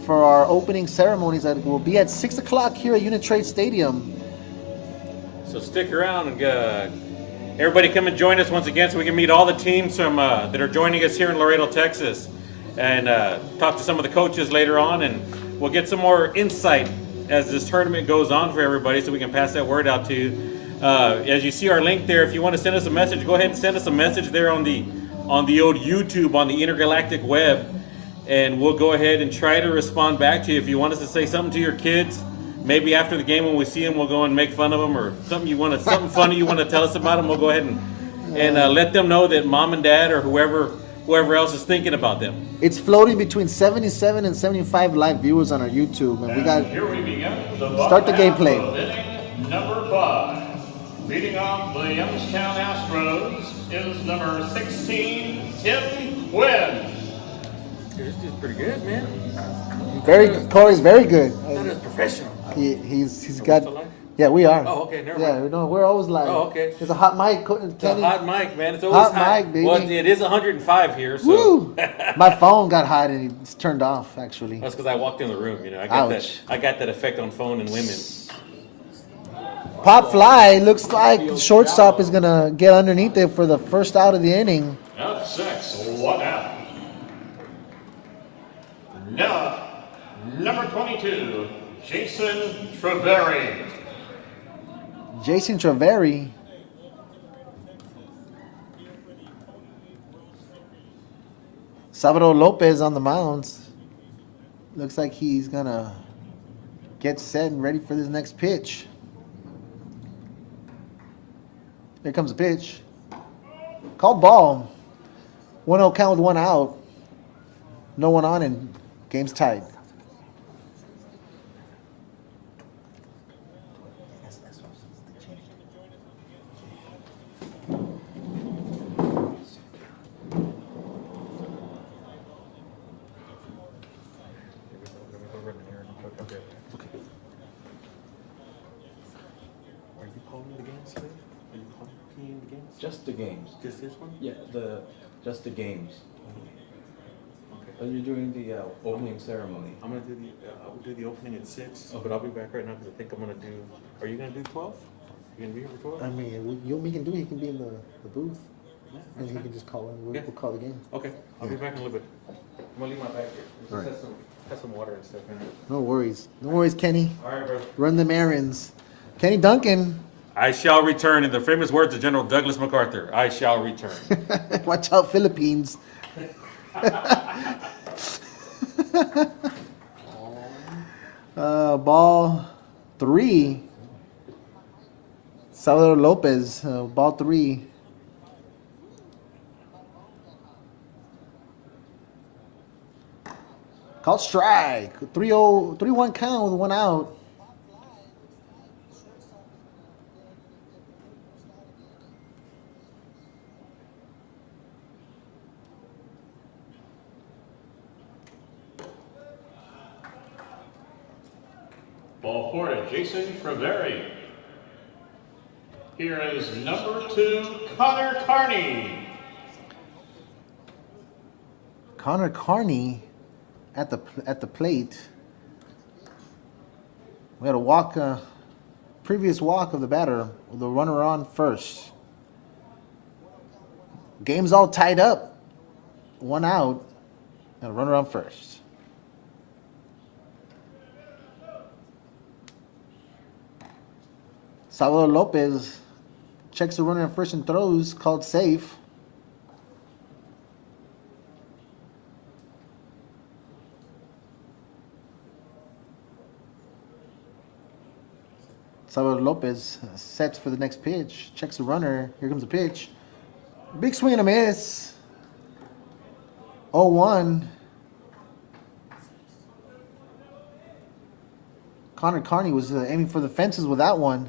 for our opening ceremonies that will be at 6 o'clock here at Uni-Trade Stadium. So stick around and everybody come and join us once again so we can meet all the teams from that are joining us here in Laredo, Texas, and talk to some of the coaches later on, and we'll get some more insight as this tournament goes on for everybody so we can pass that word out to you. As you see our link there, if you want to send us a message, go ahead and send us a message there on the old YouTube, on the intergalactic web, and we'll go ahead and try to respond back to you. If you want us to say something to your kids, maybe after the game when we see them, we'll go and make fun of them, or something funny you want to tell us about them, we'll go ahead and let them know that mom and dad or whoever else is thinking about them. It's floating between 77 and 75 live viewers on our YouTube, and we got Here we begin. Start the gameplay. Inning number 5. Leading off the Youngstown Astros is number 16, Tim Quinn. This dude's pretty good, man. Corey's very good. That is professional. He's got. still live? Yeah, we are. Oh, okay, never Yeah, mind. no, we're always live. Oh, okay. There's a hot mic. It's a hot mic, man. It's always Hot mic, baby. Well, it is 105 here, so. Woo! My phone got hot and it's turned off. Actually, That's because I walked in the room. Ouch. I got that effect on phone and women. Pop fly. Looks like the shortstop is gonna get underneath it for the first out of the inning. Up 6, 1 out. Now, number 22, Jason Treveri. Jason Treveri. Salvador Lopez on the mounds. Looks like he's gonna get set and ready for this next pitch. Here comes the pitch. Called ball. 1-0 count with 1 out. No one on and game's tied. Are you calling the games today? Are you calling the games? Just the games. Just this one? Yeah, just the games. You're doing the opening ceremony. I'm gonna do I'll do the opening at 6, but I'll be back right now because I think I'm gonna do. Are you gonna do 12? You gonna be here for 12? I mean, you and me can do it. He can be in the booth, and he can just call in. We'll call the game. Okay, I'll be back in a little bit. I'm gonna leave my bag here. It just Alright. has some water and stuff in it. No worries. No worries, Kenny. All right, bro. Run them errands. Kenny Duncan. I shall return. In the famous words of General Douglas MacArthur, I shall return. Watch out, Philippines. Ball 3. Salvador Lopez. Ball 3. Called strike. 3-0, 3-1 count with 1 out. Ball 4 to Jason Treveri. Here is number 2, Connor Carney. Connor Carney at the plate. We had a walk, previous walk of the batter with the runner on first. Game's all tied up. 1 out and a runner on first. Salvador Lopez checks the runner at first and throws, called safe. Salvador Lopez sets for the next pitch, checks the runner. Here comes the pitch. Big swing and a miss. 0-1. Connor Carney was aiming for the fences with that one.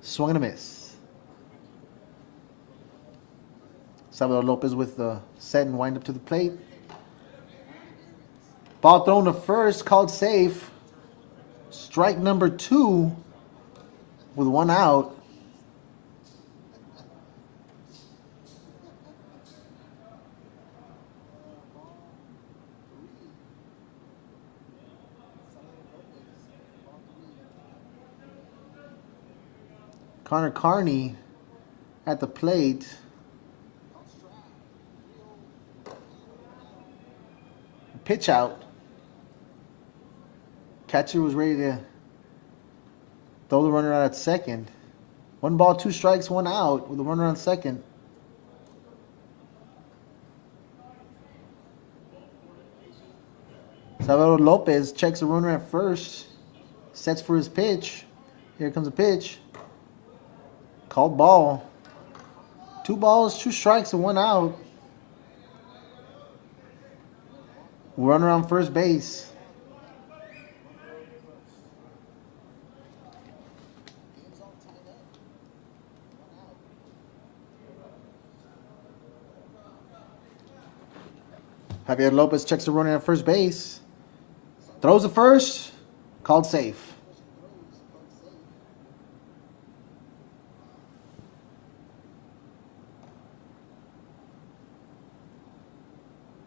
Swung and a miss. Salvador Lopez with the set and wind up to the plate. Ball thrown to first, called safe. Strike number 2 with 1 out. Connor Carney at the plate. Pitch out. Catcher was ready to throw the runner out at second. 1 ball, 2 strikes, 1 out with the runner on second. Salvador Lopez checks the runner at first. Sets for his pitch. Here comes the pitch. Called ball. 2 balls, 2 strikes, and 1 out. Runner on first base. Javier Lopez checks the runner at first base. Throws the first. Called safe.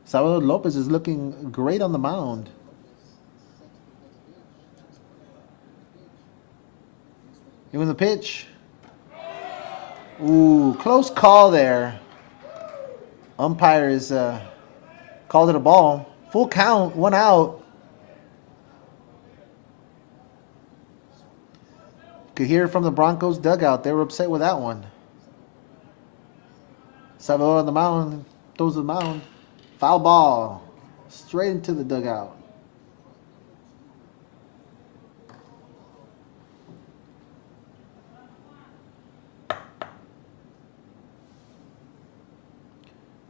Salvador Lopez is looking great on the mound. Here the pitch. Ooh, close call there. Umpire is called it a ball. Full count, 1 out. Could hear from the Broncos dugout. They were upset with that one. Salvador on the mound, throws the mound. Foul ball. Straight into the dugout.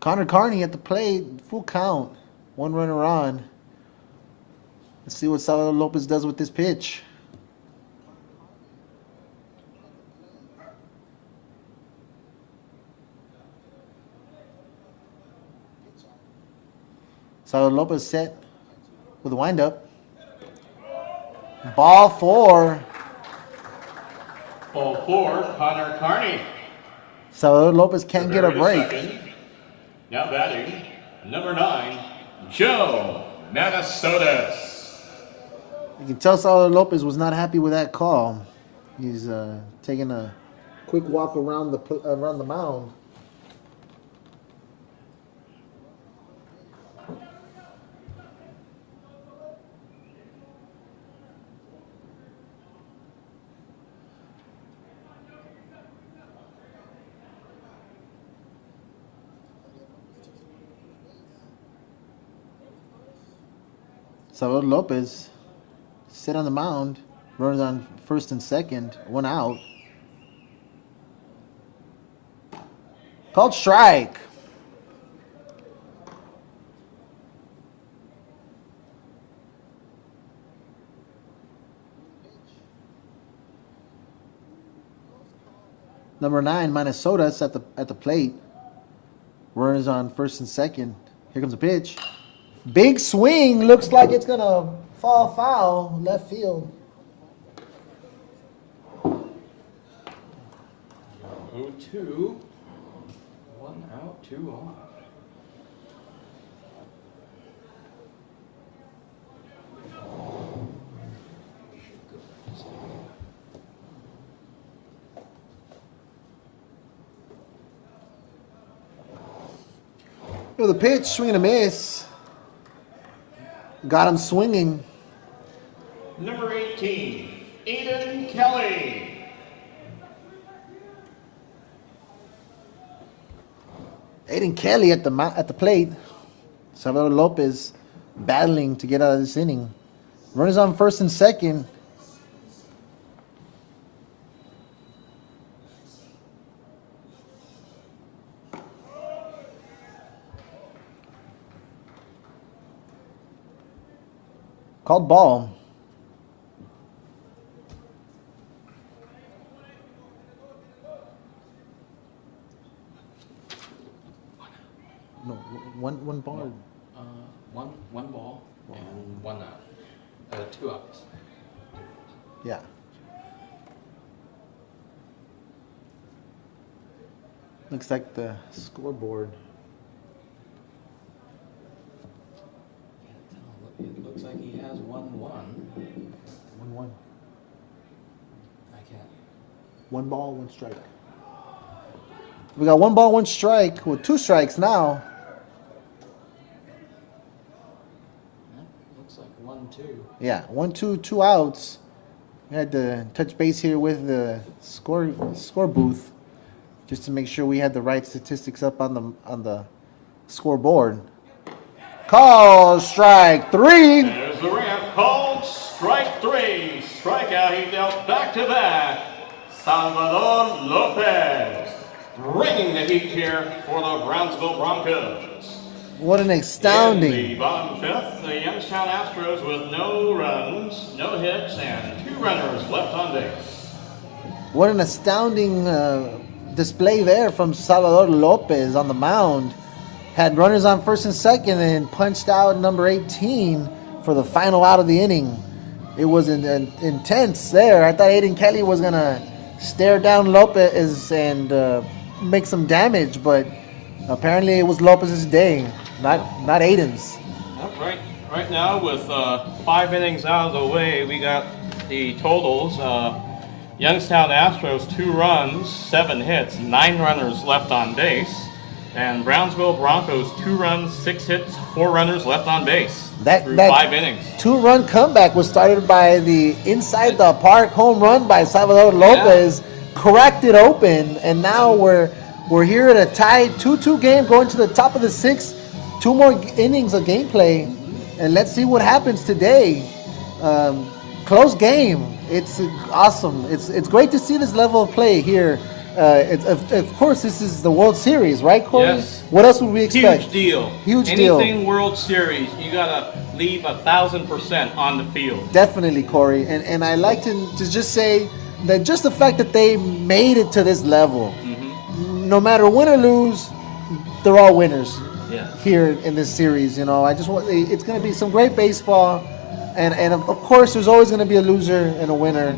Connor Carney at the plate, full count, 1 runner on. Let's see what Salvador Lopez does with this pitch. Salvador Lopez set with a windup. Ball 4. Ball 4, Connor Carney. Salvador Lopez can't get a break. Second. Now batting, number 9, Joe Manasotis. You can tell Salvador Lopez was not happy with that call. He's taking a quick walk around the mound. Salvador Lopez sit on the mound, runners on first and second, 1 out. Called strike. Number 9, Minnesota's at the plate. Runners on first and second. Here comes a pitch. Big swing. Looks like it's gonna fall foul. Left field. 0-2. 1 out, 2 off. The pitch, swing and a miss. Got him swinging. Number 18, Aiden Kelly. Aiden Kelly at the plate. Salvador Lopez battling to get out of this inning. Runners on first and second. Called ball. No, one ball. One ball and 1 out. 2 outs. Yeah. Looks like the scoreboard. It looks like he has 1-1. 1-1. I can't. 1 ball, 1 strike. We got 1 ball, 1 strike with 2 strikes now. Looks like 1-2. Yeah, 1-2, 2 outs. We had to touch base here with the score booth just to make sure we had the right statistics up on the scoreboard. Call strike 3. There's the ramp called strike 3. Strikeout, he dealt back-to-back. Salvador Lopez bringing the heat here for the Brownsville Broncos. What an astounding. In the bottom 5th, the Youngstown Astros with no runs, no hits, and 2 runners left on base. What an astounding display there from Salvador Lopez on the mound. Had runners on first and second and punched out number 18 for the final out of the inning. It was intense there. I thought Aiden Kelly was going to stare down Lopez and make some damage, but apparently it was Lopez's day, not Aiden's. Right now, with 5 innings out of the way, we got the totals. Youngstown Astros, 2 runs, 7 hits, 9 runners left on base. And Brownsville Broncos, 2 runs, 6 hits, 4 runners left on base through 5 innings. 2-run comeback was started by the inside the park home run by Salvador Lopez, cracked it open, and now we're here at a tied 2-2 game going to the top of the 6th. 2 more innings of gameplay, and let's see what happens today. Close game. It's awesome. It's great to see this level of play here. Of course, this is the World Series, right, Corey? Yes. What else would we expect? Huge deal. Huge deal. Anything World Series, you gotta leave 1,000% on the field. Definitely, Corey. And I like to just say that just the fact that they made it to this level, no matter win or lose, they're all winners here in this series. You know, it's going to be some great baseball, and of course, there's always going to be a loser and a winner.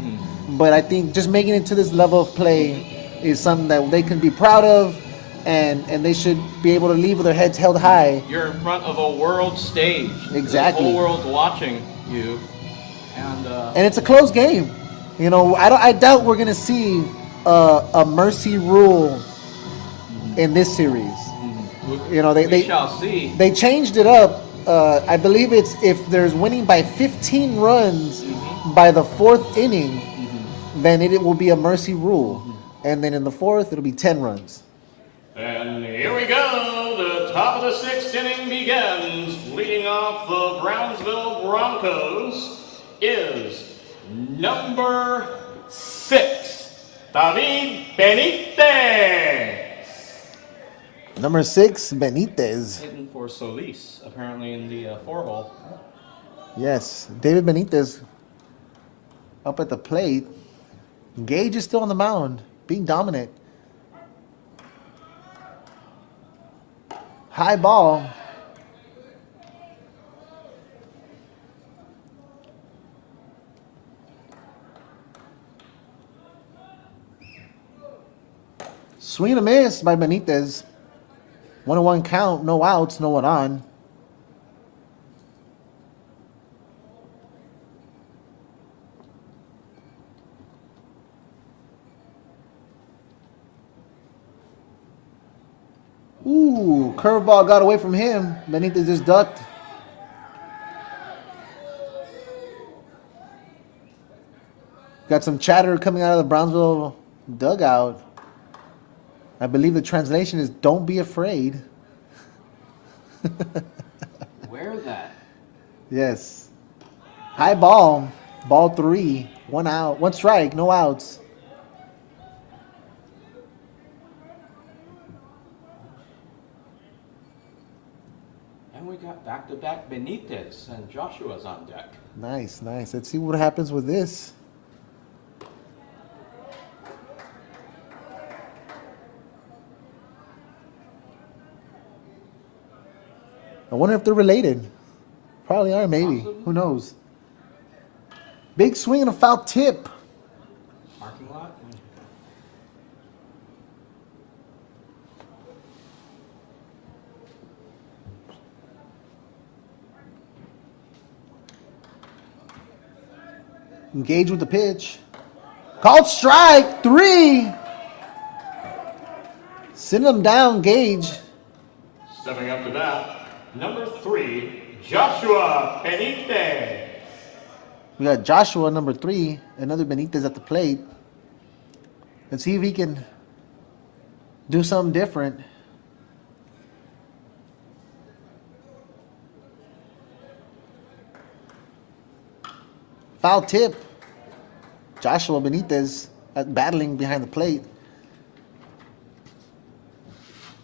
But I think just making it to this level of play is something that they can be proud of. and they should be able to leave with their heads held high. You're in front of a world stage. Exactly. The whole world's watching you, and And it's a close game. You know, I doubt we're gonna see a mercy rule in this series. You know, we shall see. they changed it up. I believe it's if there's winning by 15 runs by the fourth inning, then it will be a mercy rule, and then in the fourth it'll be 10 runs. And here we go. The top of the sixth inning begins. Leading off the Brownsville Broncos is number 6, David Benitez. Number 6, Benitez. Hitting for Solis, apparently in the 4-hole. Yes, David Benitez up at the plate. Gage is still on the mound, being dominant. High ball. Swing and a miss by Benitez. 1-1 count, no outs, no one on. Ooh, curveball got away from him. Benitez just ducked. Got some chatter coming out of the Brownsville dugout. I believe the translation is "Don't be afraid." Where that? Yes. High ball. Ball 3. 1 out. 1 strike. No outs. And we got back-to-back Benitez and Joshua's on deck. Nice, nice. Let's see what happens with this. I wonder if they're related. Probably are, maybe. Possibly. Who knows? Big swing and a foul tip. Parking lot? Engage with the pitch. Called strike. 3. Send him down, Gage. Stepping up to bat, number 3, Joshua Benitez. We got Joshua, number 3. Another Benitez at the plate. Let's see if he can do something different. Foul tip. Joshua Benitez battling behind the plate.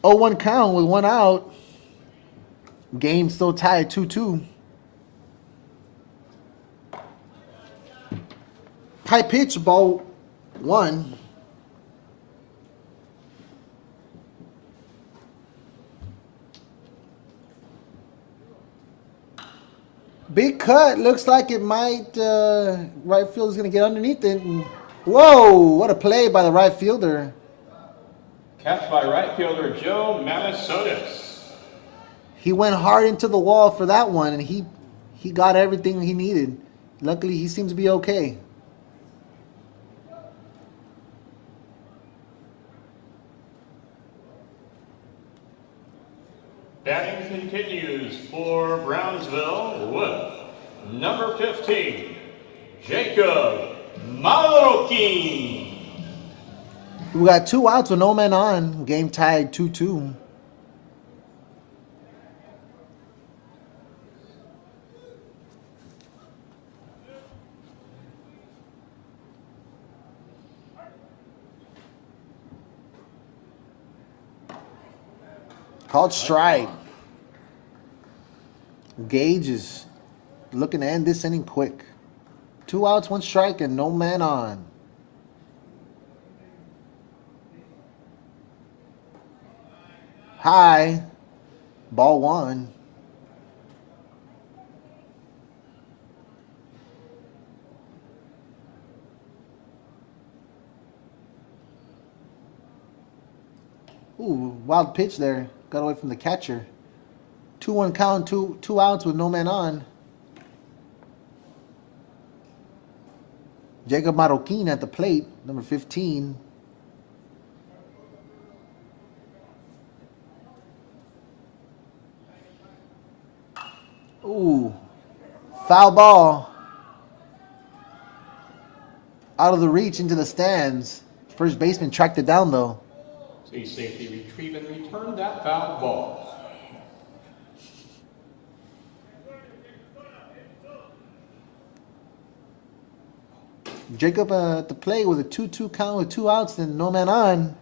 0-1 count with 1 out. Game still tied 2-2. High pitch, ball 1. Big cut. Looks like it might. Right field is going to get underneath it. And, whoa! What a play by the right fielder. Catch by right fielder Joe Mamasotis. He went hard into the wall for that one, and he got everything he needed. Luckily, he seems to be okay. Batting continues for Brownsville with number 15, Jacob Malroquin. We got 2 outs with no man on. Game tied 2-2. Called strike. Gage is looking to end this inning quick. 2 outs, 1 strike, and no man on. High. Ball 1. Ooh, wild pitch there. Got away from the catcher. 2-1 count, two outs with no man on. Jacob Marroquin at the plate, number 15. Ooh, foul ball. Out of the reach into the stands. First baseman tracked it down though. See safety retrieve and return that foul ball. Jacob at the plate with a 2-2 count with 2 outs and no man on.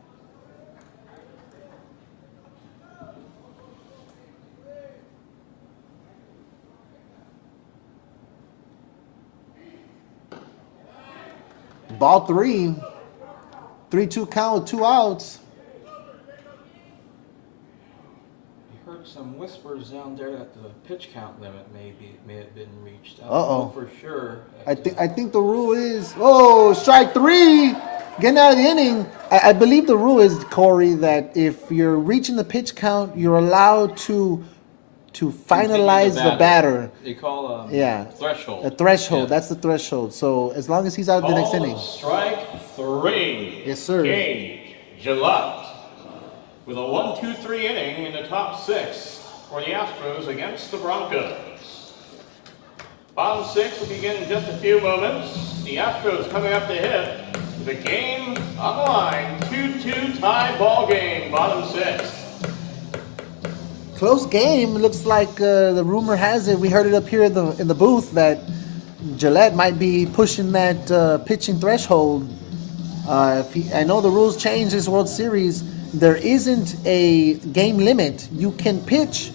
Ball 3. 3-2 count with 2 outs. I heard some whispers down there that the pitch count limit may have been reached. I don't Uh-oh. know for sure. I think the rule is, oh, strike 3, getting out of the inning. I believe the rule is, Corey, that if you're reaching the pitch count, you're allowed to finalize the batter. They call a threshold. A threshold. Yeah. That's the threshold. So as long as he's out of the next Ball, inning. strike 3. Yes, sir. Gage Gillette with a 1-2-3 inning in the top 6 for the Astros against the Broncos. Bottom 6 will begin in just a few moments. The Astros coming up to hit. The game on the line. 2-2 tie ball game. Bottom 6. Close game. It looks like the rumor has it. We heard it up here in the booth that Gillette might be pushing that pitching threshold. I know the rules changed this World Series. There isn't a game limit. You can pitch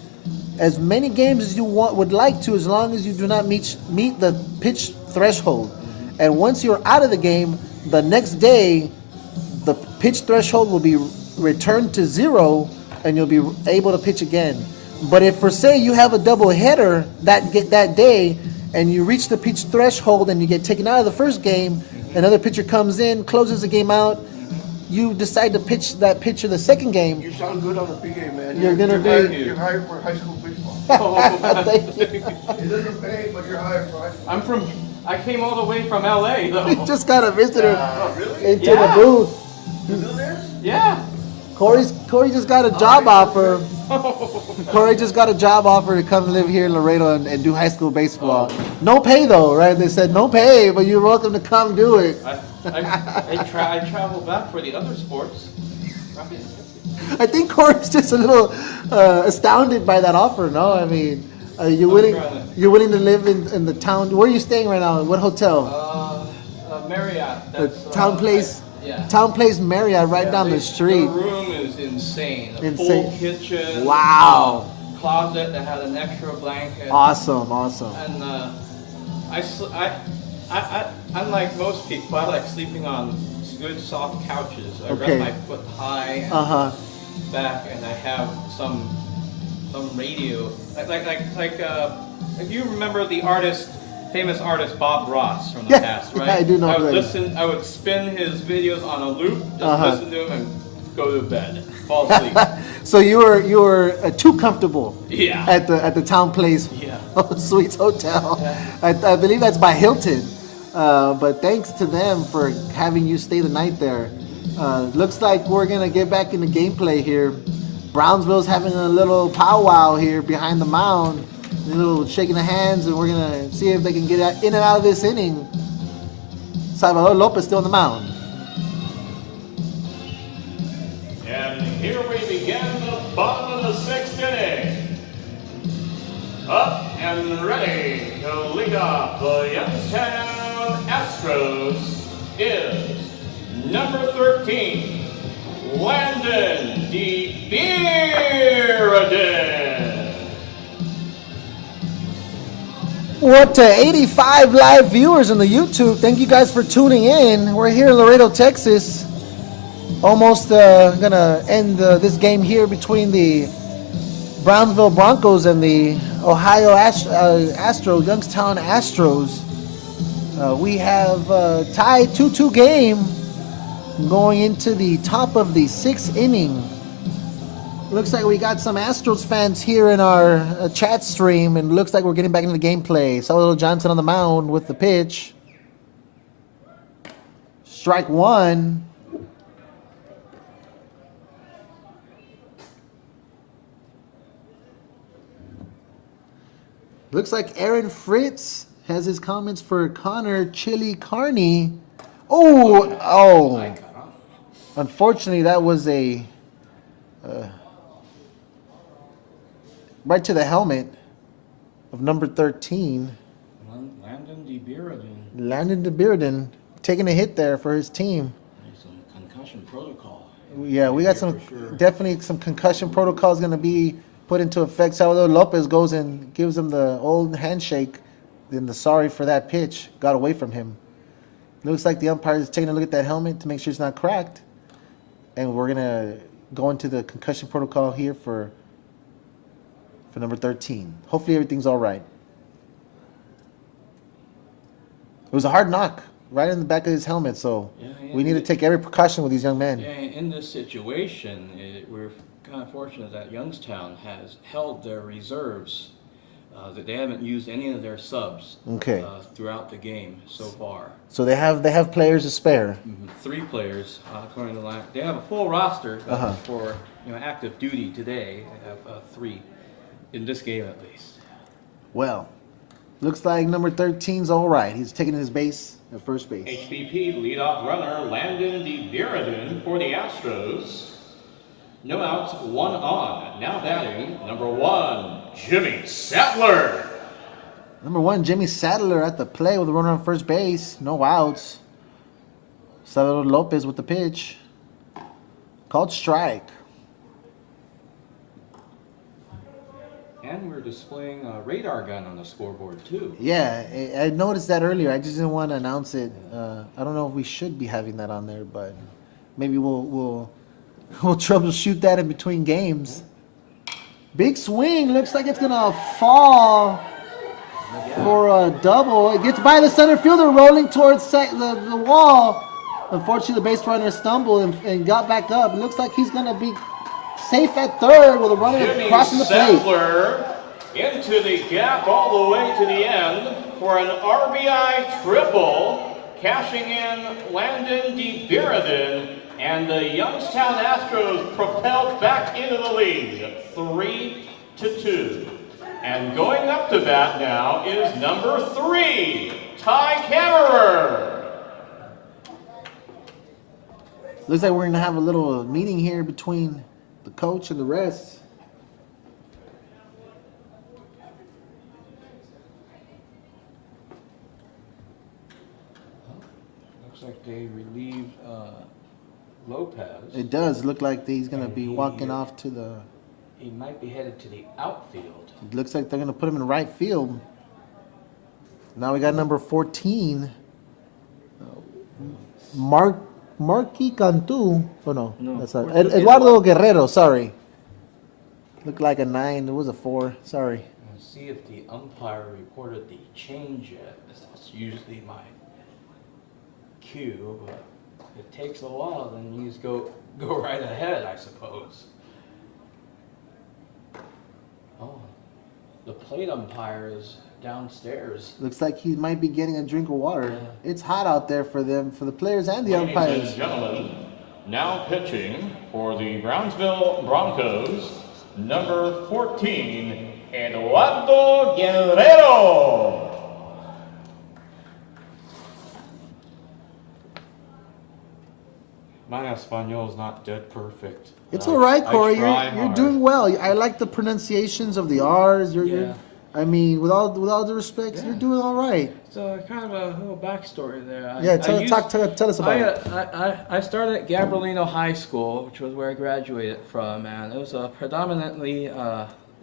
as many games as you would like to, as long as you do not meet the pitch threshold. And once you're out of the game, the next day, the pitch threshold will be returned to 0, and you'll be able to pitch again. But if, for say, you have a double header that day, and you reach the pitch threshold and you get taken out of the first game, another pitcher comes in, closes the game out, you decide to pitch that pitcher the second game. You sound good on the PA, man. You're You're hired for high school baseball. Thank you. It doesn't pay, but you're hired for high school. I came all the way from LA though. We just got a visitor Really? into the booth. You do this? Yeah. Corey just got a job offer. Corey just got a job offer to come live here in Laredo and do high school baseball. No pay though, right? They said no pay, but you're welcome to come do it. I travel back for the other sports. I think Corey's just a little astounded by that offer. No, I mean, you're willing to live in the town. Where are you staying right now? What hotel? Marriott. The That's, Town Place. Yeah. Town Place Marriott, right down the street. The room is insane. A Insane. full kitchen. Wow. Closet that had an extra blanket. Awesome. And I unlike most people, I like sleeping on good soft couches. I Okay. rest my foot high back, and I have some radio. Like if you remember the famous artist Bob Ross from the past, right? Yeah, I do know I would that. I would spin his videos on a loop, just listen to him and go to bed, fall asleep. So you were too comfortable. Yeah. At the Town Place Yeah. Suites Hotel. Yeah. I believe that's by Hilton. But thanks to them for having you stay the night there. Looks like we're gonna get back into gameplay here. Brownsville's having a little powwow here behind the mound. A little shaking of hands, and we're gonna see if they can get in and out of this inning. Salvador Lopez still on the mound. And here we begin the bottom of the 6th inning. Up and ready to lead off the Youngstown Astros is number 13, Landon DeBeerdin. What 85 live viewers on the YouTube. Thank you guys for tuning in. We're here in Laredo, Texas. Almost gonna end this game here between the Brownsville Broncos and the Ohio Astros, Youngstown Astros. We have tied 2-2 game going into the top of the 6th inning. Looks like we got some Astros fans here in our chat stream, and looks like we're getting back into the gameplay. Salvador Johnson on the mound with the pitch. Strike one. Looks like Aaron Fritz has his comments for Connor Chili Carney. Oh. Unfortunately, that was a right to the helmet of number 13. Landon DeBearden taking a hit there for his team. Some concussion protocol. Yeah, we got some definitely some concussion protocols going to be put into effect. Salvador Lopez goes and gives him the old handshake. Then the sorry for that pitch got away from him. Looks like the umpire is taking a look at that helmet to make sure it's not cracked. And we're going to go into the concussion protocol here for number 13. Hopefully everything's all right. It was a hard knock right in the back of his helmet, so we need to take every precaution with these young men. Yeah, in this situation, we're kind of fortunate that Youngstown has held their reserves. That they haven't used any of their subs throughout the game so far. So they have players to spare. 3 players, according to the line. They have a full roster for active duty today. They have 3 in this game at least. Well, looks like number 13's all right. He's taking his base at first base. HBP leadoff runner Landon DeBearden for the Astros. No outs, 1 on. Now batting, number 1, Jimmy Sattler. Number 1, Jimmy Sattler at the play with a runner on first base. No outs. Salvador Lopez with the pitch. Called strike. And we're displaying a radar gun on the scoreboard too. Yeah, I noticed that earlier. I just didn't want to announce it. I don't know if we should be having that on there, but maybe we'll troubleshoot that in between games. Big swing. Looks like it's going to fall for a double. It gets by the center fielder, rolling towards the wall. Unfortunately, the base runner stumbled and got back up. It looks like he's going to be safe at third with a runner crossing the plate. Sattler into the gap all the way to the end for an RBI triple, cashing in Landon DeBearden. And the Youngstown Astros propelled back into the lead, 3-2. And going up to bat now is number 3, Ty Kammerer. Looks like we're going to have a little meeting here between the coach and the rest. Looks like they relieved Lopez. It does look like he's going to be walking off to the... He might be headed to the outfield. It looks like they're going to put him in right field. Now we got number 14. Marky Cantu. Oh, no. That's not. Eduardo Guerrero, sorry. Looked like a 9. It was a 4. Sorry. Let's see if the umpire reported the change yet. That's usually my cue, but it takes a while, then you just go right ahead, I suppose. Oh, the plate umpire is downstairs. Looks like he might be getting a drink of water. Yeah. It's hot out there for them, for the players and the umpires. Ladies and gentlemen, now pitching for the Brownsville Broncos, number 14, Eduardo Guerrero. My Espanol is not dead perfect. It's all right, Corey. You're doing well. I like the pronunciations of the R's. You're I mean, with all due respect, you're doing all right. So kind of a little backstory there. Tell us about it. I started at Gabrielino High School, which was where I graduated from, and it was a predominantly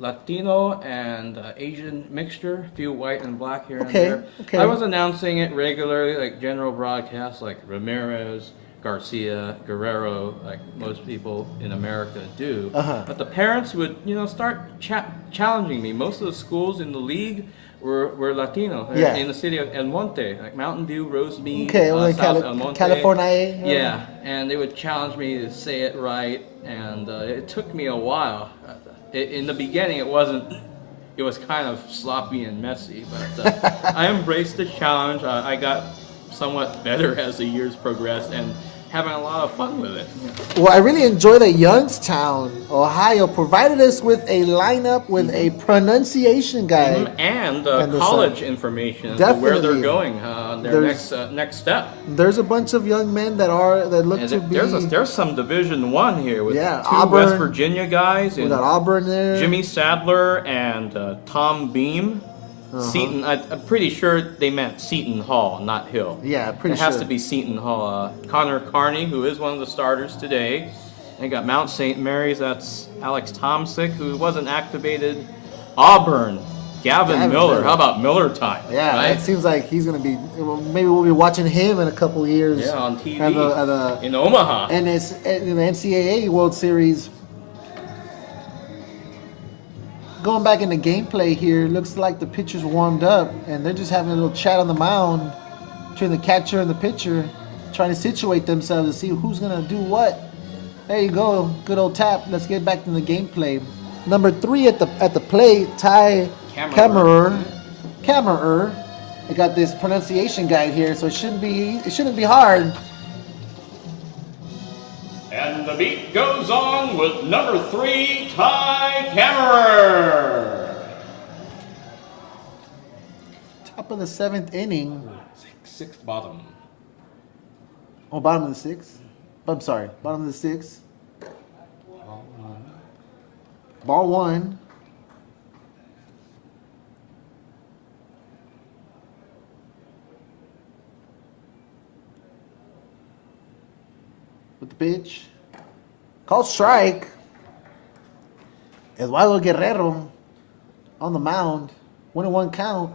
Latino and Asian mixture, a few white and black here and there. Okay. I was announcing it regularly, like general broadcasts, like Ramirez, Garcia, Guerrero, like most people in America do. But the parents would, start challenging me. Most of the schools in the league were Latino in the city of El Monte, like Mountain View, Rosemead, South El Monte. California. Yeah, and they would challenge me to say it right. and it took me a while. In the beginning, it wasn't. It was kind of sloppy and messy, but I embraced the challenge. I got somewhat better as the years progressed, and having a lot of fun with it. Well, I really enjoy that Youngstown, Ohio, provided us with a lineup with a pronunciation guide. And And the college sun. information as to where they're Definitely. going, their There's- next step. There's a bunch of young men that look And to be. there's some Division One here with Yeah, two Auburn. West Virginia guys We and got Auburn there. Jimmy Sadler and Tom Beam. Seton, I'm pretty sure they meant Seton Hall, not Hill. Yeah, pretty It has sure. to be Seton Hall. Connor Carney, who is one of the starters today. And got Mount St. Mary's, that's Alex Tomsick, who wasn't activated. Auburn, Gavin Miller. Miller. How about Miller time? Yeah, right? it seems like he's gonna be. Maybe we'll be watching him in a couple years. Yeah, on TV At the in Omaha. and it's in the NCAA World Series. Going back into gameplay here, looks like the pitchers warmed up and they're just having a little chat on the mound between the catcher and the pitcher, trying to situate themselves to see who's gonna do what. There you go, good old tap. Let's get back to the gameplay. Number 3 at the plate, Ty Kammerer. I got this pronunciation guide here, so it shouldn't be hard. And the beat goes on with number 3, Ty Kammerer. Top of the 7th inning. Sixth bottom. Oh, bottom of the 6th. I'm sorry, bottom of the 6th. Ball 1. With the pitch. Called strike. Eduardo Guerrero on the mound. 1-1 count.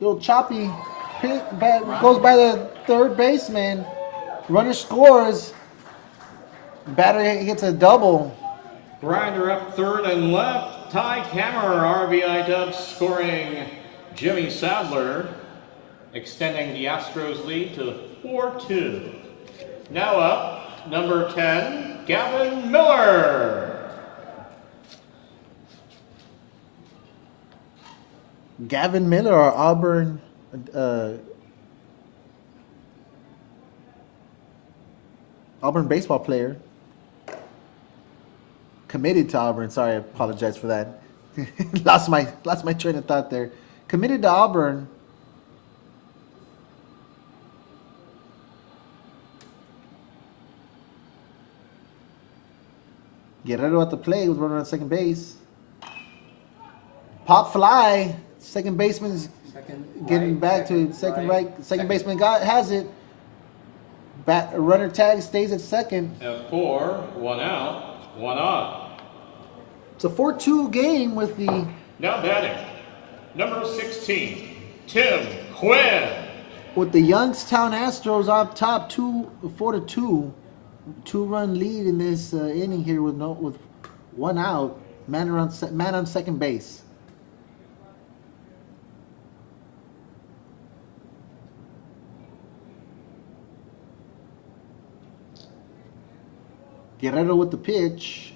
Little choppy pit, goes by the third baseman. Runner scores. Batter gets a double. Grinder up third and left. Ty Kammerer, RBI dub, scoring Jimmy Sadler, extending the Astros lead to 4-2. Now up, number 10, Gavin Miller. Gavin Miller, our Auburn baseball player. Committed to Auburn. Sorry, I apologize for that. lost my train of thought there. Committed to Auburn. Guerrero at the plate with runner on second base. Pop fly. Second baseman's getting back to second right. Second baseman has it. Runner tag stays at second. F4, 1 out, 1 on. It's a 4-2 game with the Now batting, number 16, Tim Quinn. Youngstown Astros up top 4-2. 2-run lead in this inning here with 1 out. Man on second base. Guerrero with the pitch.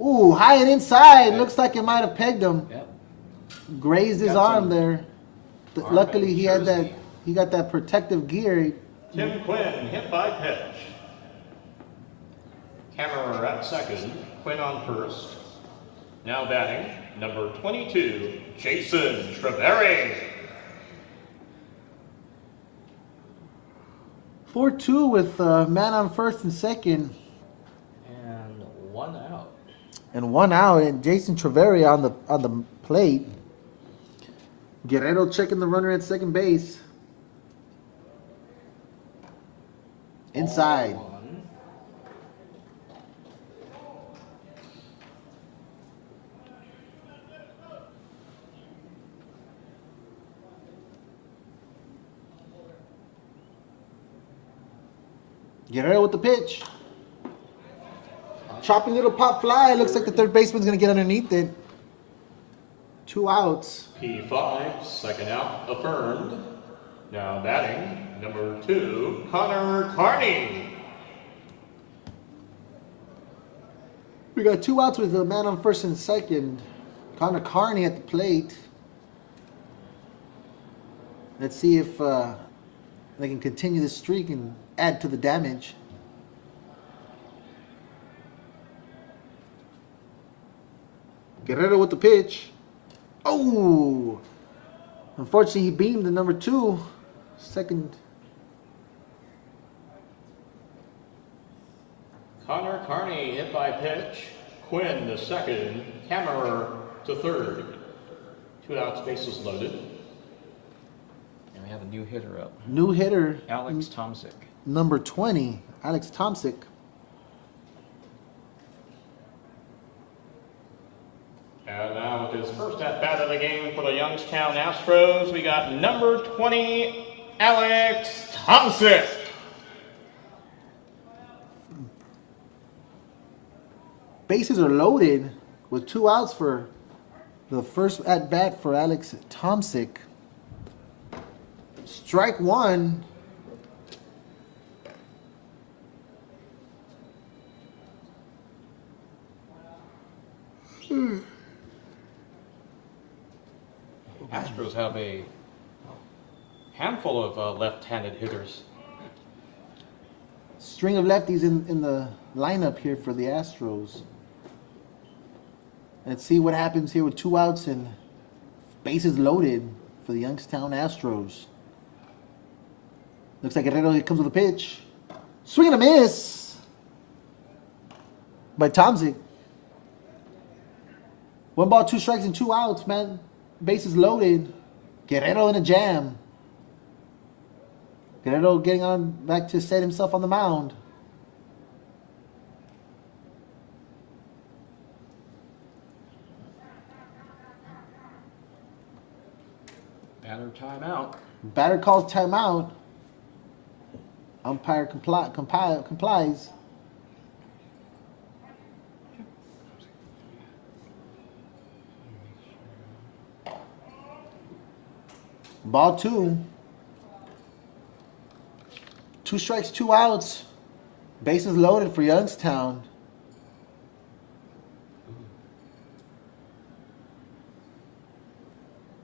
Ooh, high and inside. Looks like it might have pegged him. Yep. Grazed his Got arm some there. arm Luckily, and he had that. jersey. He got that protective gear. Tim Quinn hit by pitch. Kammerer at second, Quinn on first. Now batting, number 22, Jason Treveri. 4-2 with man on first and second, And 1 out. and 1 out. And Jason Treveri on the plate. Guerrero checking the runner at second base. Inside. Guerrero with the pitch. Chopping little pop fly. Looks like the third baseman's going to get underneath it. 2 outs. P5, second out, affirmed. Now batting, number 2, Connor Carney. We got 2 outs with a man on first and second. Connor Carney at the plate. Let's see if they can continue this streak and add to the damage. Guerrero with the pitch. Oh! Unfortunately, he beamed the number 2. Second. Connor Carney hit by pitch. Quinn to second. Kammerer to third. 2 outs, bases loaded. And we have a new hitter up. New hitter. Alex Tomsic. Number 20, Alex Tomsic. And now with his first at-bat of the game for the Youngstown Astros, we got number 20, Alex Tomsic. Bases are loaded with 2 outs for the first at-bat for Alex Tomsic. Strike 1. Astros have a handful of left-handed hitters. String of lefties in the lineup here for the Astros. Let's see what happens here with 2 outs and bases loaded for the Youngstown Astros. Looks like Guerrero comes with a pitch. Swing and a miss by Tomsic. 1 ball, 2 strikes, and 2 outs, man. Bases loaded. Guerrero in a jam. Guerrero getting on back to set himself on the mound. Batter timeout. Batter calls timeout. Umpire complies. Ball 2. 2 strikes, 2 outs. Bases loaded for Youngstown.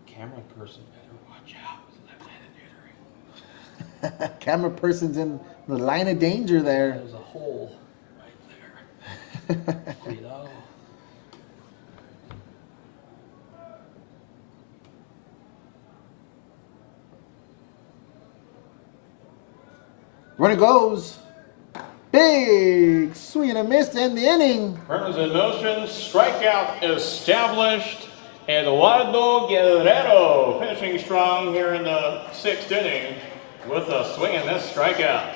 Camera person better watch out with left-handed hittering. Camera person's in the line of danger there. There's a hole right there. Cuidado. Runner goes. Big swing and a miss to end the inning. Runners in motion, strikeout established. Eduardo Guerrero finishing strong here in the 6th inning with a swing and miss strikeout.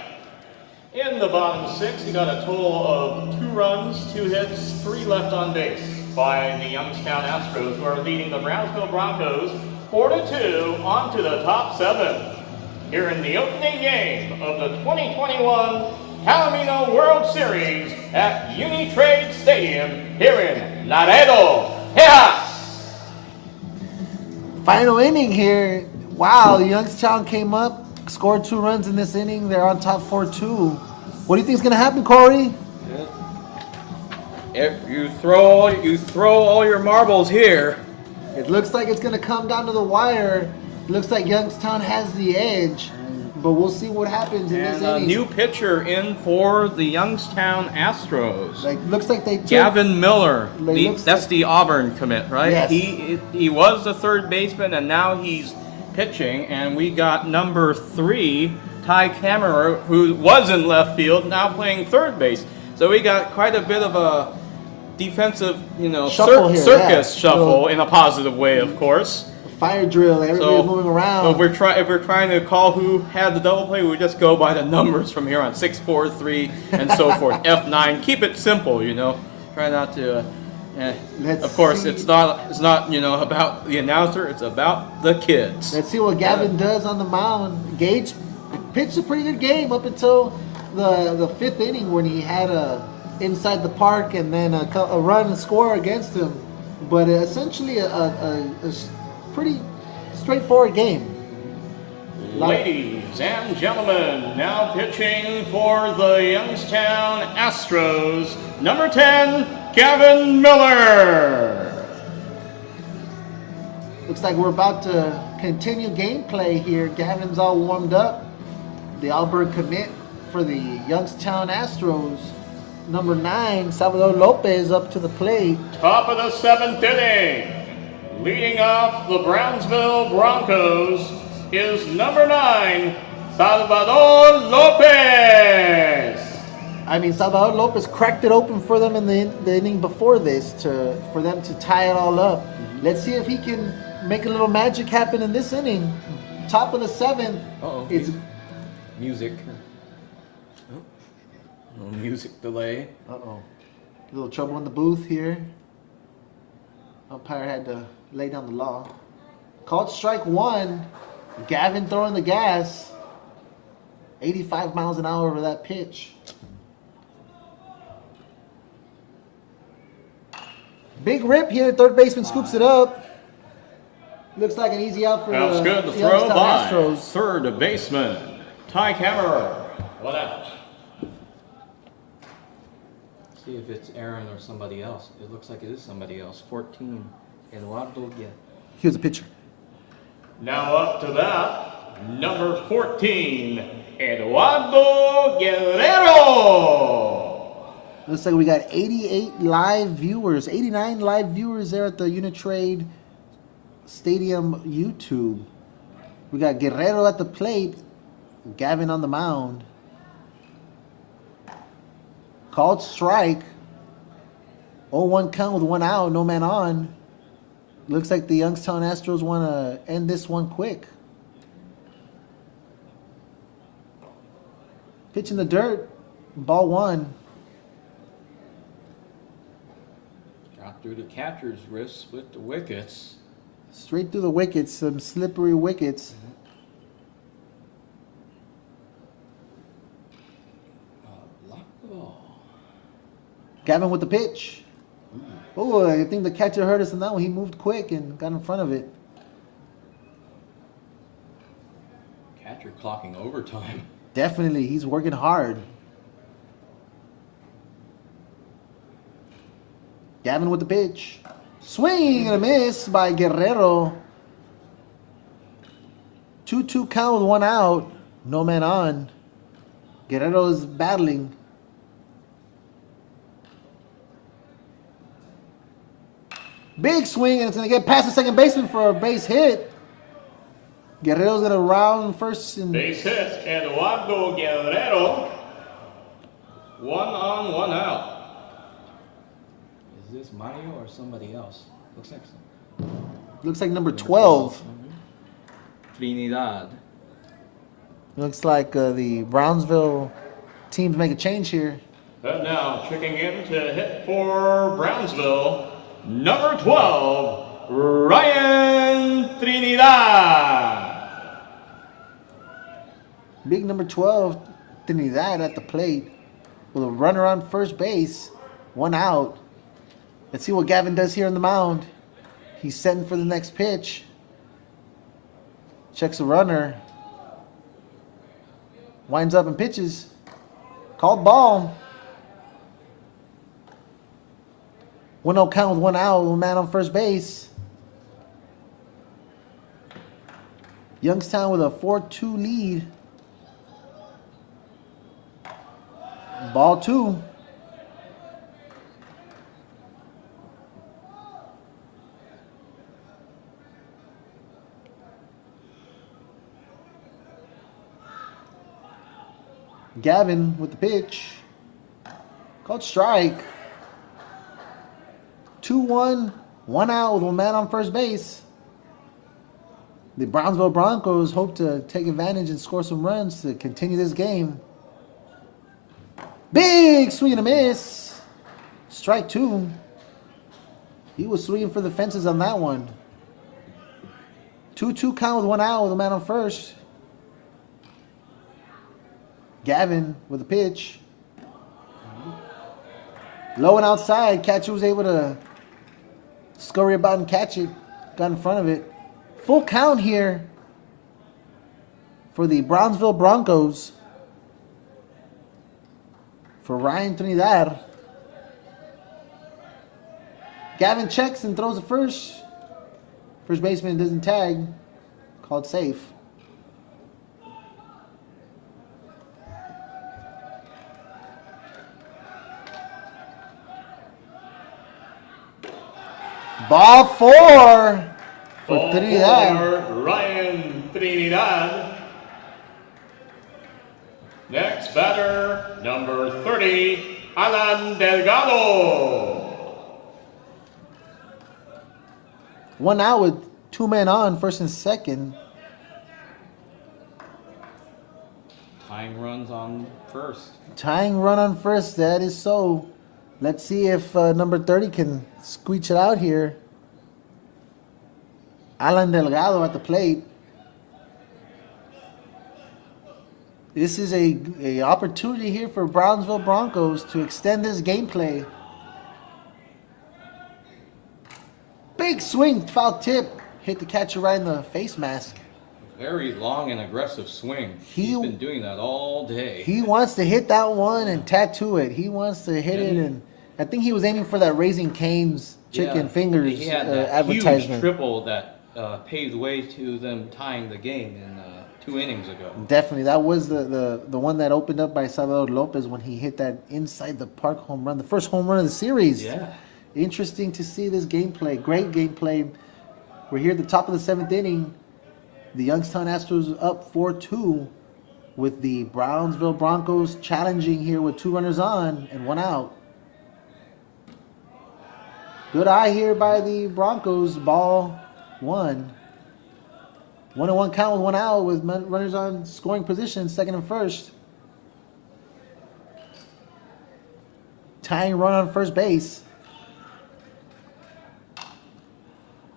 In the bottom 6, he got a total of 2 runs, 2 hits, 3 left on base by the Youngstown Astros, who are leading the Brownsville Broncos 4-2 on to the top 7. Here in the opening game of the 2021 Palomino World Series at Uni-Trade Stadium here in Laredo, Texas. Final inning here. Wow, Youngstown came up, scored 2 runs in this inning. They're on top 4-2. What do you think is going to happen, Corey? If you throw all your marbles here. It looks like it's going to come down to the wire. It looks like Youngstown has the edge, but we'll see what happens in this And a inning. new pitcher in for the Youngstown Astros. Looks like they took Gavin Miller. looks That's like- the Auburn commit, right? Yes. He was the third baseman, and now he's pitching. And we got number 3, Ty Kammerer, who was in left field, now playing third base. So we got quite a bit of a defensive, Shuffle here, circus yeah. shuffle in a positive way, of course. fire drill. Everybody's moving around. So if we're trying to call who had the double play, we just go by the numbers from here on 6, 4, 3, and so forth. F9. Keep it simple, Try not to. Of course, see. it's not about the announcer. It's about the kids. Let's see what Gavin does on the mound. Gage pitched a pretty good game up until the 5th inning when he had a inside the park and then a run and score against him. but essentially pretty straightforward game. Ladies and gentlemen, now pitching for the Youngstown Astros, number 10, Gavin Miller. Looks like we're about to continue gameplay here. Gavin's all warmed up. The Auburn commit for the Youngstown Astros. Number 9, Salvador Lopez up to the plate. Top of the 7th inning. Leading off the Brownsville Broncos is number 9, Salvador Lopez. I mean, Salvador Lopez cracked it open for them in the inning before this for them to tie it all up. Let's see if he can make a little magic happen in this inning. Top of the 7th. Uh-oh. It's Music. Oh. Little music delay. a little trouble in the booth here. Umpire had to lay down the law. Called strike 1. Gavin throwing the gas. 85 miles an hour over that pitch. Big rip here. Third baseman scoops it up. Looks like an easy out for That's the good. The throw Youngstown by Astros. third baseman, Ty Kammerer. 1 out. See if it's Aaron or somebody else. It looks like it is somebody else. 14. Eduardo. Yeah. Here's a pitcher. Now up to bat, number 14, Eduardo Guerrero. Looks like we got 88 live viewers, 89 live viewers there at the Uni-Trade Stadium YouTube. We got Guerrero at the plate, Gavin on the mound. Called strike. 0-1 count with 1 out, no man on. Looks like the Youngstown Astros want to end this one quick. Pitch in the dirt, ball 1. Got through the catcher's wrist with the wickets. Straight through the wickets, some slippery wickets. Block the ball. Gavin with the pitch. Oh, I think the catcher heard us on that one. He moved quick and got in front of it. Catcher clocking overtime. Definitely, he's working hard. Gavin with the pitch. Swing and a miss by Guerrero. 2-2 count with 1 out. No man on. Guerrero is battling. Big swing, and it's going to get past the second baseman for a base hit. Guerrero's going to round first. And Base hit, Eduardo Guerrero. 1 on, 1 out. Is this Mario or somebody else? looks like number 12. Trinidad. Looks like the Brownsville teams make a change here. And now checking in to hit for Brownsville, number 12, Ryan Trinidad. Big number 12, Trinidad at the plate with a runner on first base, 1 out. Let's see what Gavin does here on the mound. He's setting for the next pitch. Checks the runner. Winds up and pitches. Called ball. 1-0 count with 1 out, with a man on first base. Youngstown with a 4-2 lead. Ball 2. Gavin with the pitch. Called strike. 2-1, 1 out with 1 man on first base. The Brownsville Broncos hope to take advantage and score some runs to continue this game. Big swing and a miss. Strike 2. He was swinging for the fences on that one. 2-2 count with 1 out with a man on first. Gavin with a pitch. Low and outside. Catcher was able to scurry about and catch it. Got in front of it. Full count here for the Brownsville Broncos. For Ryan Trinidad. Gavin checks and throws the first. First baseman doesn't tag. Called safe. Ball 4 for Trinidad. For Ryan Trinidad. Next batter, number 30, Alan Delgado. One out with 2 men on, first and second. Tying runs on first. Tying run on first, that is so. Let's see if number 30 can squeeze it out here. Alan Delgado at the plate. This is a opportunity here for Brownsville Broncos to extend this gameplay. Big swing, foul tip. Hit the catcher right in the face mask. Very long and aggressive swing. He's been doing that all day. He wants to hit that one and tattoo it. He wants to hit it, and I think he was aiming for that Raising Cane's chicken fingers He had that advertisement. huge triple that paved way to them tying the game in 2 innings ago. Definitely, that was the one that opened up by Salvador Lopez when he hit that inside the park home run, the first home run of the series. Yeah. Interesting to see this gameplay. Great gameplay. We're here at the top of the 7th inning. The Youngstown Astros up 4-2 with the Brownsville Broncos challenging here with 2 runners on and 1 out. Good eye here by the Broncos. Ball 1. 1-1 count with 1 out with runners on scoring position, second and first. Tying run on first base.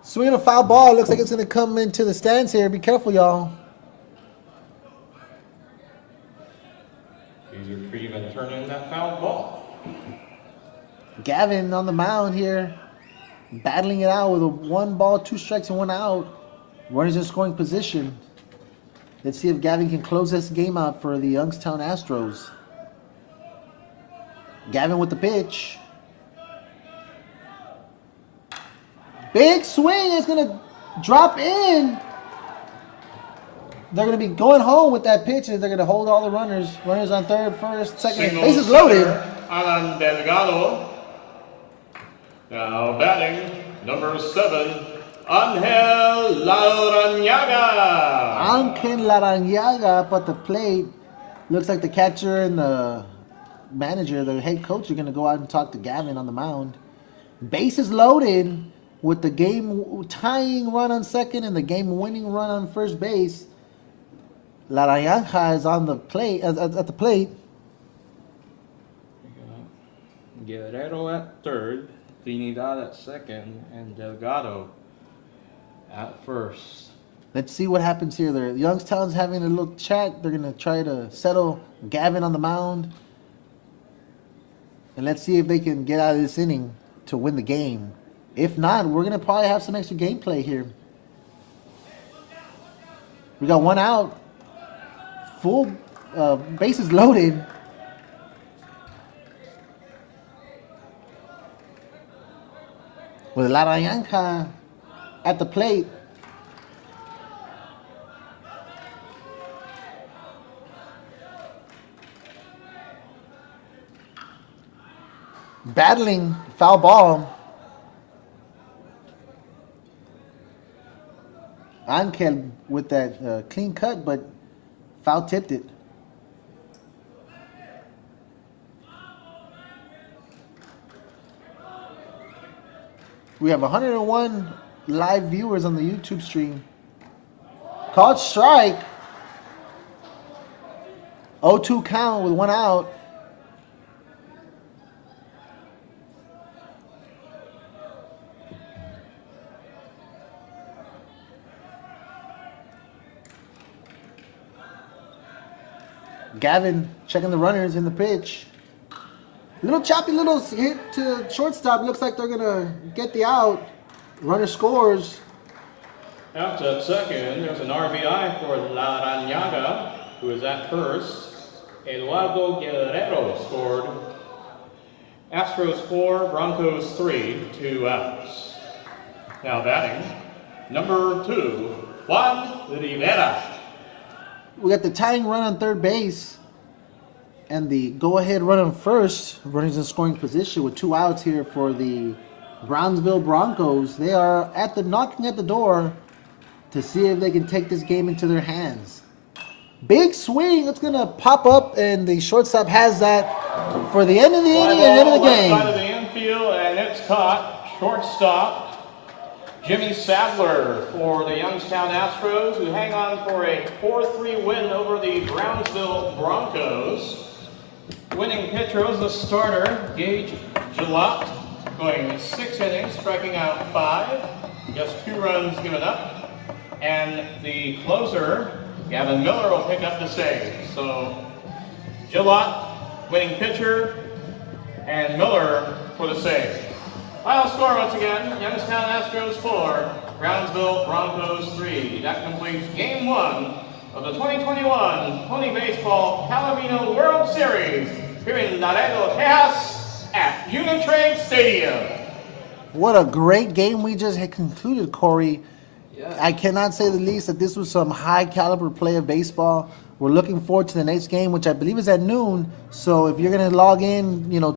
Swinging a foul ball. Looks like it's going to come into the stands here. Be careful, y'all. He's retrieving and turning that foul ball. Gavin on the mound here. Battling it out with a 1 ball, 2 strikes, and 1 out. Runners in scoring position. Let's see if Gavin can close this game out for the Youngstown Astros. Gavin with the pitch. Big swing is going to drop in. They're going to be going home with that pitch, and they're going to hold all the runners. Runners on third, first, second. Bases loaded. Alan Delgado. Now batting, number 7, Angel Larrañaga. Angel Larrañaga up at the plate. Looks like the catcher and the manager, the head coach, are going to go out and talk to Gavin on the mound. Bases loaded with the game-tying run on second and the game-winning run on first base. Larrañaga is on the plate at the plate. Guerrero at third, Trinidad at second, and Delgado at first. Let's see what happens here. Youngstown's having a little chat. They're going to try to settle Gavin on the mound. And let's see if they can get out of this inning to win the game. If not, we're going to probably have some extra gameplay here. We got 1 out. Full bases loaded. With Larrañaga at the plate. Battling foul ball. Angel with that clean cut, but foul tipped it. We have 101 live viewers on the YouTube stream. Called strike. 0-2 count with 1 out. Gavin checking the runners in the pitch. Little choppy little hit to shortstop. Looks like they're going to get the out. Runner scores. Out at second, there's an RBI for La Rañaga, who is at first. Eduardo Guerrero scored. Astros 4, Broncos 3, 2 outs. Now batting, number 2, Juan Rivera. We got the tying run on third base and the go-ahead run on first. Runners in scoring position with 2 outs here for the Brownsville Broncos. They are knocking at the door to see if they can take this game into their hands. Big swing. It's going to pop up, and the shortstop has that for the end of the inning and end of the Left side of game. the infield, and it's caught. Shortstop, Jimmy Sadler for the Youngstown Astros, who hang on for a 4-3 win over the Brownsville Broncos. Winning pitcher was the starter, Gage Gillott, going 6 innings, striking out 5, just 2 runs given up. And the closer, Gavin Miller, will pick up the save. So Gillott, winning pitcher, and Miller for the save. Final score once again, Youngstown Astros 4, Brownsville Broncos 3. That completes Game 1 of the 2021 Pony Baseball Palomino World Series here in Laredo, Texas at Uni-Trade Stadium. What a great game we just had concluded, Corey. I cannot say the least that this was some high caliber play of baseball. We're looking forward to the next game, which I believe is at noon. So if you're going to log in,